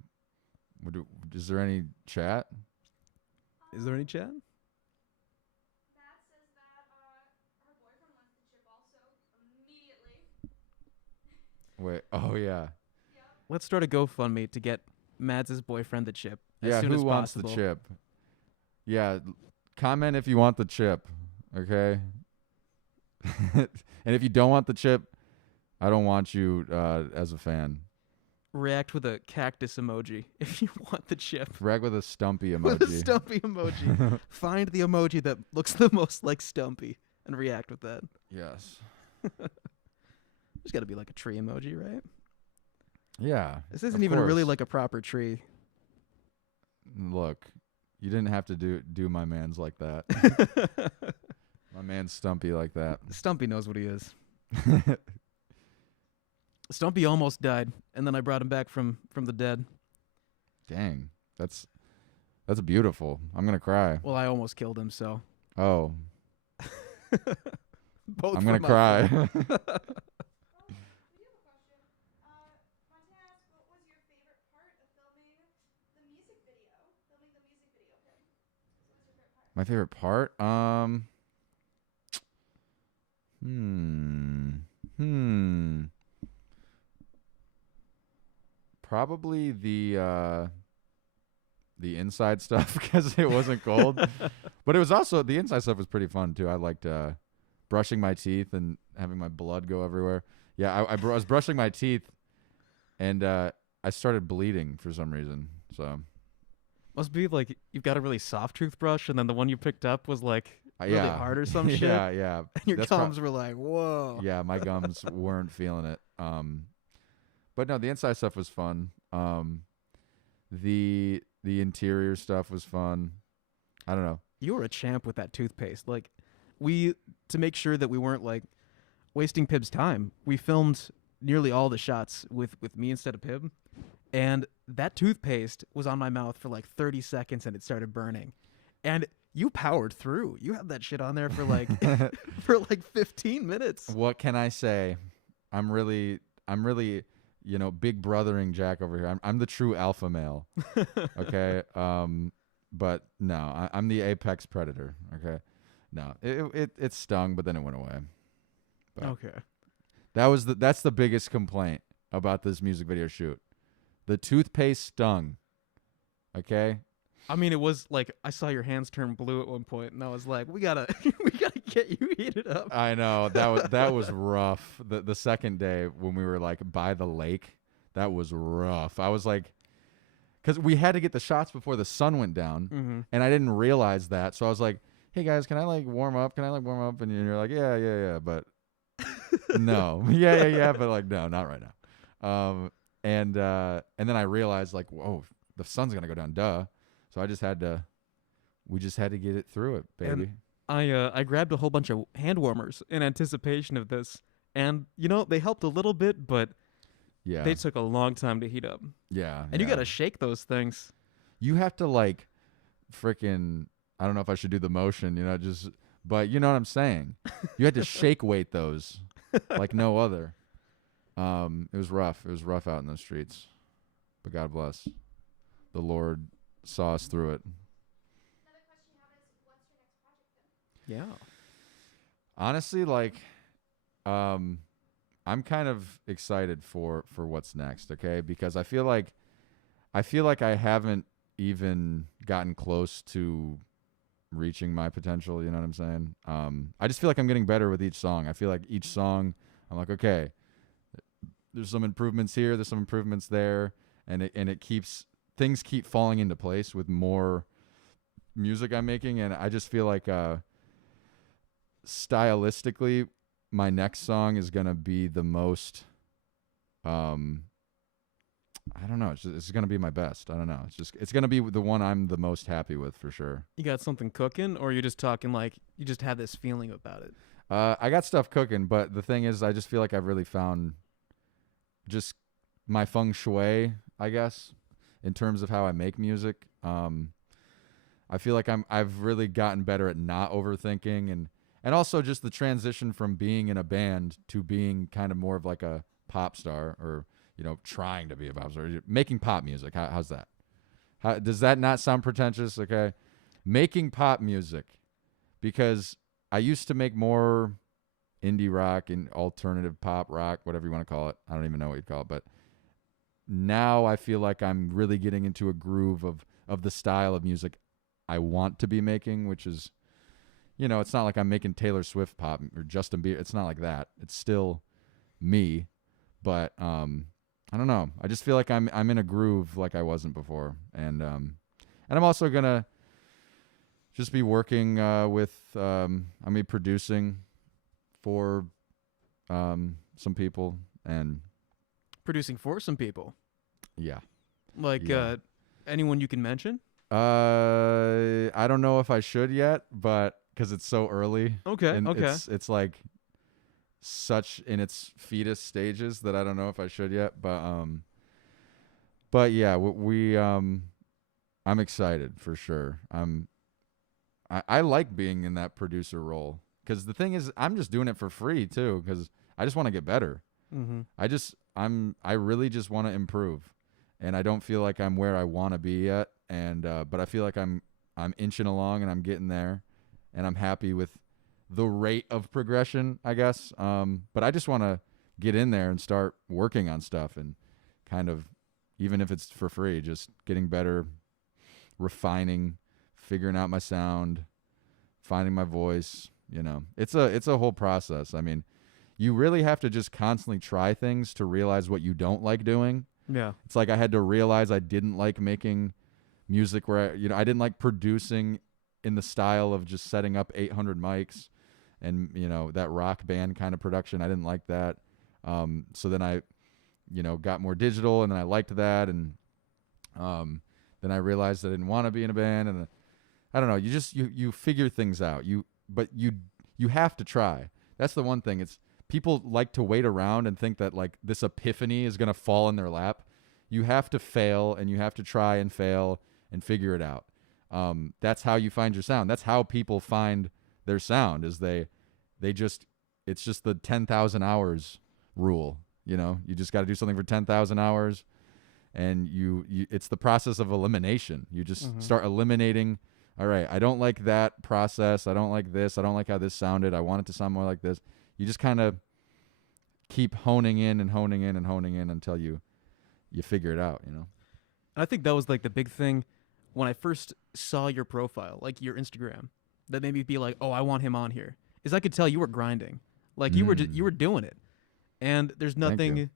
Is there any chat? Is there any chat? Matt says that her boyfriend wants the chip also immediately. Wait. Oh yeah. Let's start a GoFundMe to get Mads' boyfriend the chip as Yeah. soon Who as wants possible. the chip? Yeah. Comment if you want the chip. Okay. And if you don't want the chip, I don't want you as a fan. React with a cactus emoji if you want the chip. React with a Stumpy emoji. With a Stumpy emoji. Find the emoji that looks the most like Stumpy and react with that. Yes. There's got to be like a tree emoji, right? Yeah. This isn't of even really course. like a proper tree. Look, you didn't have to do my man's like that. My man's Stumpy like that. Stumpy knows what he is. Stumpy almost died, and then I brought him back from the dead. Dang. That's beautiful. I'm going to cry. Well, I almost killed him, so. Oh. Both I'm for going to my cry. fault. We do have a question. Montana asked, what was your favorite part of filming the music video? Filming the music video, Pim. So what's your favorite part? My favorite part? Probably the inside stuff because it wasn't cold. But it was also, the inside stuff was pretty fun too. I liked brushing my teeth and having my blood go everywhere. Yeah, I was brushing my teeth and I started bleeding for some reason. So Must be like you've got a really soft toothbrush, and then the one you picked up was like really yeah. hard or some shit. Yeah, yeah. And your That's prob- gums were like, whoa. Yeah, my gums weren't feeling it. But no, the inside stuff was fun. The interior stuff was fun. I don't know. You were a champ with that toothpaste. Like, to make sure that we weren't like wasting Pib's time, we filmed nearly all the shots with me instead of Pib. And that toothpaste was on my mouth for like 30 seconds and it started burning. And you powered through. You had that shit on there for like for like 15 minutes. What can I say? I'm really, big brothering Jack over here. I'm the true alpha male. Okay. But no, I'm the apex predator. Okay. No, it stung, but then it went away. But Okay. that's the biggest complaint about this music video shoot. The toothpaste stung. Okay. I mean, it was like I saw your hands turn blue at one point, and I was like, "We gotta, we gotta get you heated up." I know that was rough. The second day when we were like by the lake, that was rough. I was like, because we had to get the shots before the sun went down, Mm-hmm. and I didn't realize that. So I was like, "Hey guys, can I like warm up? Can I like warm up?" And you're like, "Yeah," but no, yeah, but like no, not right now. And then I realized like, whoa, the sun's gonna go down, duh. So we just had to get it through it, baby. And I grabbed a whole bunch of hand warmers in anticipation of this, and they helped a little bit, but Yeah, they took a long time to heat up. yeah. And you yeah. gotta shake those things. You have to like freaking, I don't know if I should do the motion, but you know what I'm saying. You had to shake weight those like no other. It was rough. It was rough out in those streets, but God bless. The Lord saw us through it. Another question you have is, what's your next project, Pim? Yeah. Honestly, like, I'm kind of excited for what's next. Okay, because I feel like I haven't even gotten close to reaching my potential. You know what I'm saying? I just feel like I'm getting better with each song. I feel like each song, I'm like, okay, there's some improvements here, there's some improvements there, and it keeps things keep falling into place with more music I'm making, and I just feel like stylistically, my next song is gonna be the most. I don't know. It's gonna be my best. I don't know. It's gonna be the one I'm the most happy with for sure. You got something cooking, or you're just talking like you just had this feeling about it? I got stuff cooking, but the thing is, I just feel like I've really found just my feng shui, I guess, in terms of how I make music. I feel like I've really gotten better at not overthinking, and also just the transition from being in a band to being kind of more of like a pop star, or trying to be a pop star, making pop music. How's that? Does that not sound pretentious? Okay. Making pop music, because I used to make more indie rock and alternative pop rock, whatever you want to call it. I don't even know what you'd call it, but now I feel like I'm really getting into a groove of the style of music I want to be making, which is, you know, it's not like I'm making Taylor Swift pop or Justin Bieber. It's not like that. It's still me, but I don't know. I just feel like I'm in a groove like I wasn't before, and I'm also gonna just be working with producing for some people, and Producing for some people. yeah. Like Yeah. anyone you can mention? I don't know if I should yet, but because it's so early. Okay, and okay. It's like such in its fetus stages that I don't know if I should yet, but yeah, I'm excited for sure. I like being in that producer role, because the thing is, I'm just doing it for free too, because I just want to get better. Mm-hmm. I really just want to improve, and I don't feel like I'm where I want to be yet, and but I feel like I'm inching along and I'm getting there, and I'm happy with the rate of progression, I guess. But I just want to get in there and start working on stuff, and kind of, even if it's for free, just getting better, refining, figuring out my sound, finding my voice. You know, it's a whole process. I mean, you really have to just constantly try things to realize what you don't like doing. Yeah. It's like I had to realize I didn't like making music where I didn't like producing in the style of just setting up 800 mics and, you know, that rock band kind of production. I didn't like that. So then I, you know, got more digital, and then I liked that, and then I realized I didn't want to be in a band, and I don't know. You just you figure things out. But you have to try. That's the one thing. It's people like to wait around and think that like this epiphany is going to fall in their lap. You have to fail, and you have to try and fail and figure it out. That's how you find your sound. That's how people find their sound, is it's just the 10,000 hours rule. You know, you just got to do something for 10,000 hours, and it's the process of elimination. You just start eliminating. All right, I don't like that process. I don't like this. I don't like how this sounded. I want it to sound more like this. You just kind of keep honing in and honing in and honing in until you figure it out, you know? I think that was like the big thing when I first saw your profile, like your Instagram, that made me be like, oh, I want him on here. Is I could tell you were grinding. Like you were doing it. And there's nothing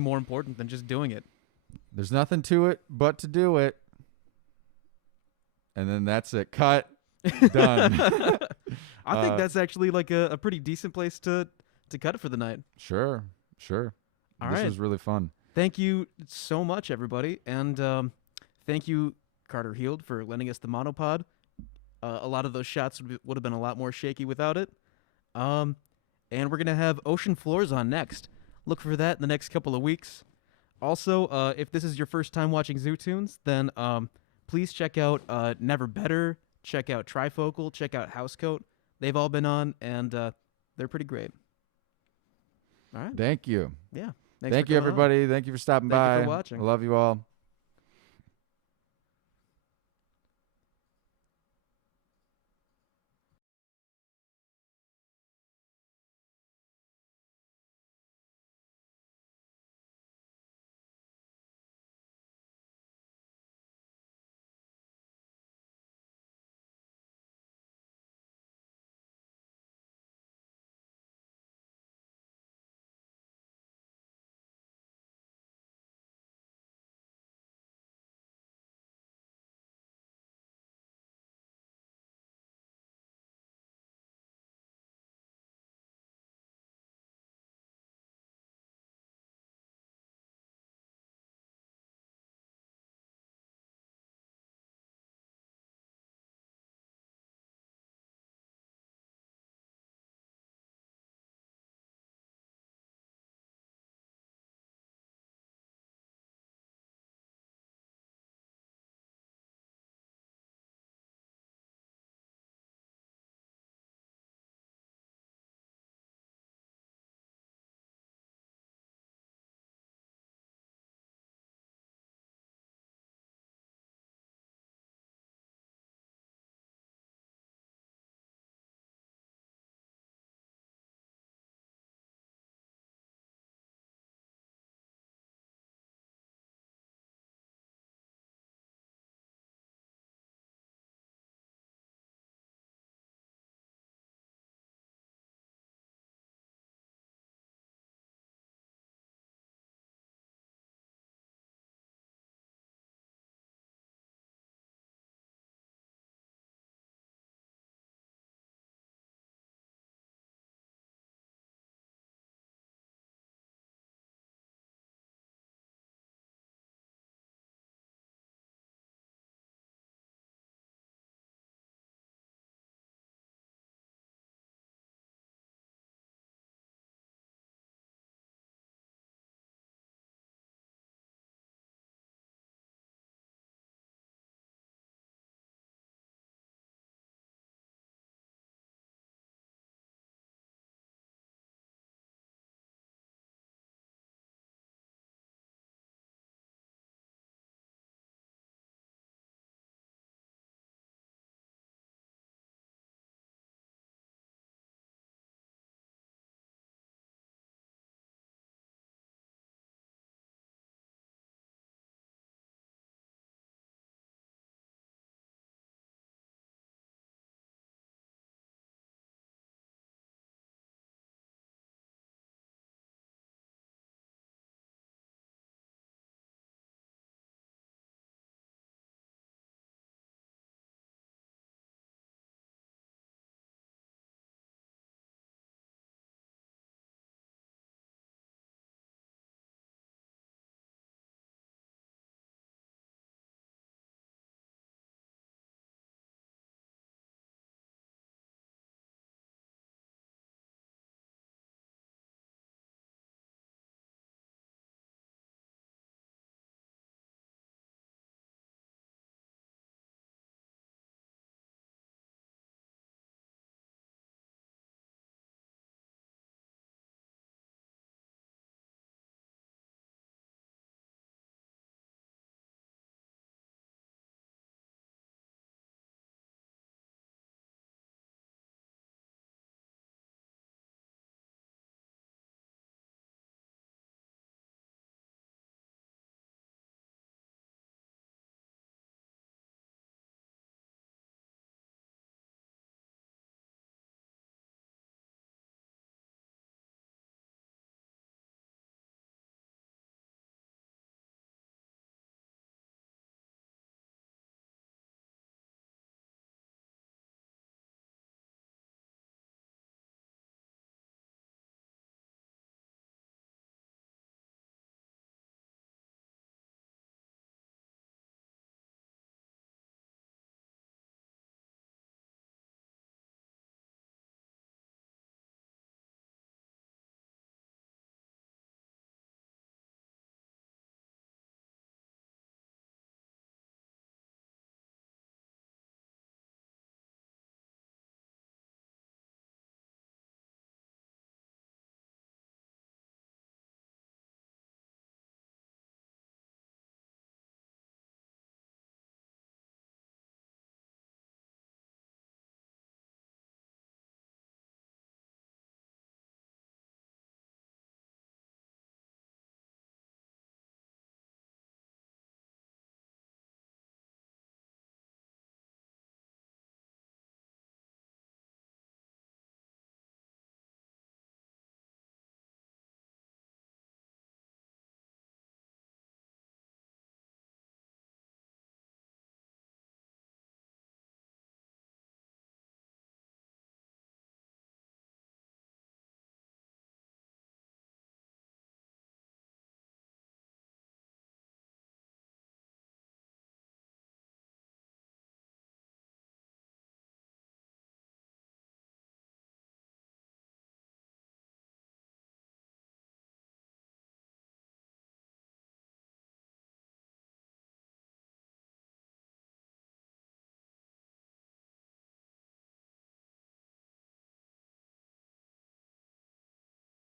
more important than just doing it. There's nothing to it but to do it. And then that's it. Cut. Done. I think that's actually like a pretty decent place to cut it for the night. Sure. All this right. was really fun. Thank you so much, everybody. And thank you, Carter Heald, for lending us the monopod. A lot of those shots would have been a lot more shaky without it. And we're going to have Ocean Floors on next. Look for that in the next couple of weeks. Also, if this is your first time watching ZooTunes, then please check out Never Better, check out Trifocal, check out Housecoat. They've all been on, and they're pretty great. All right. Thank you. Yeah. Thank you, everybody. Thank you for stopping by. Thank you for watching. I love you all.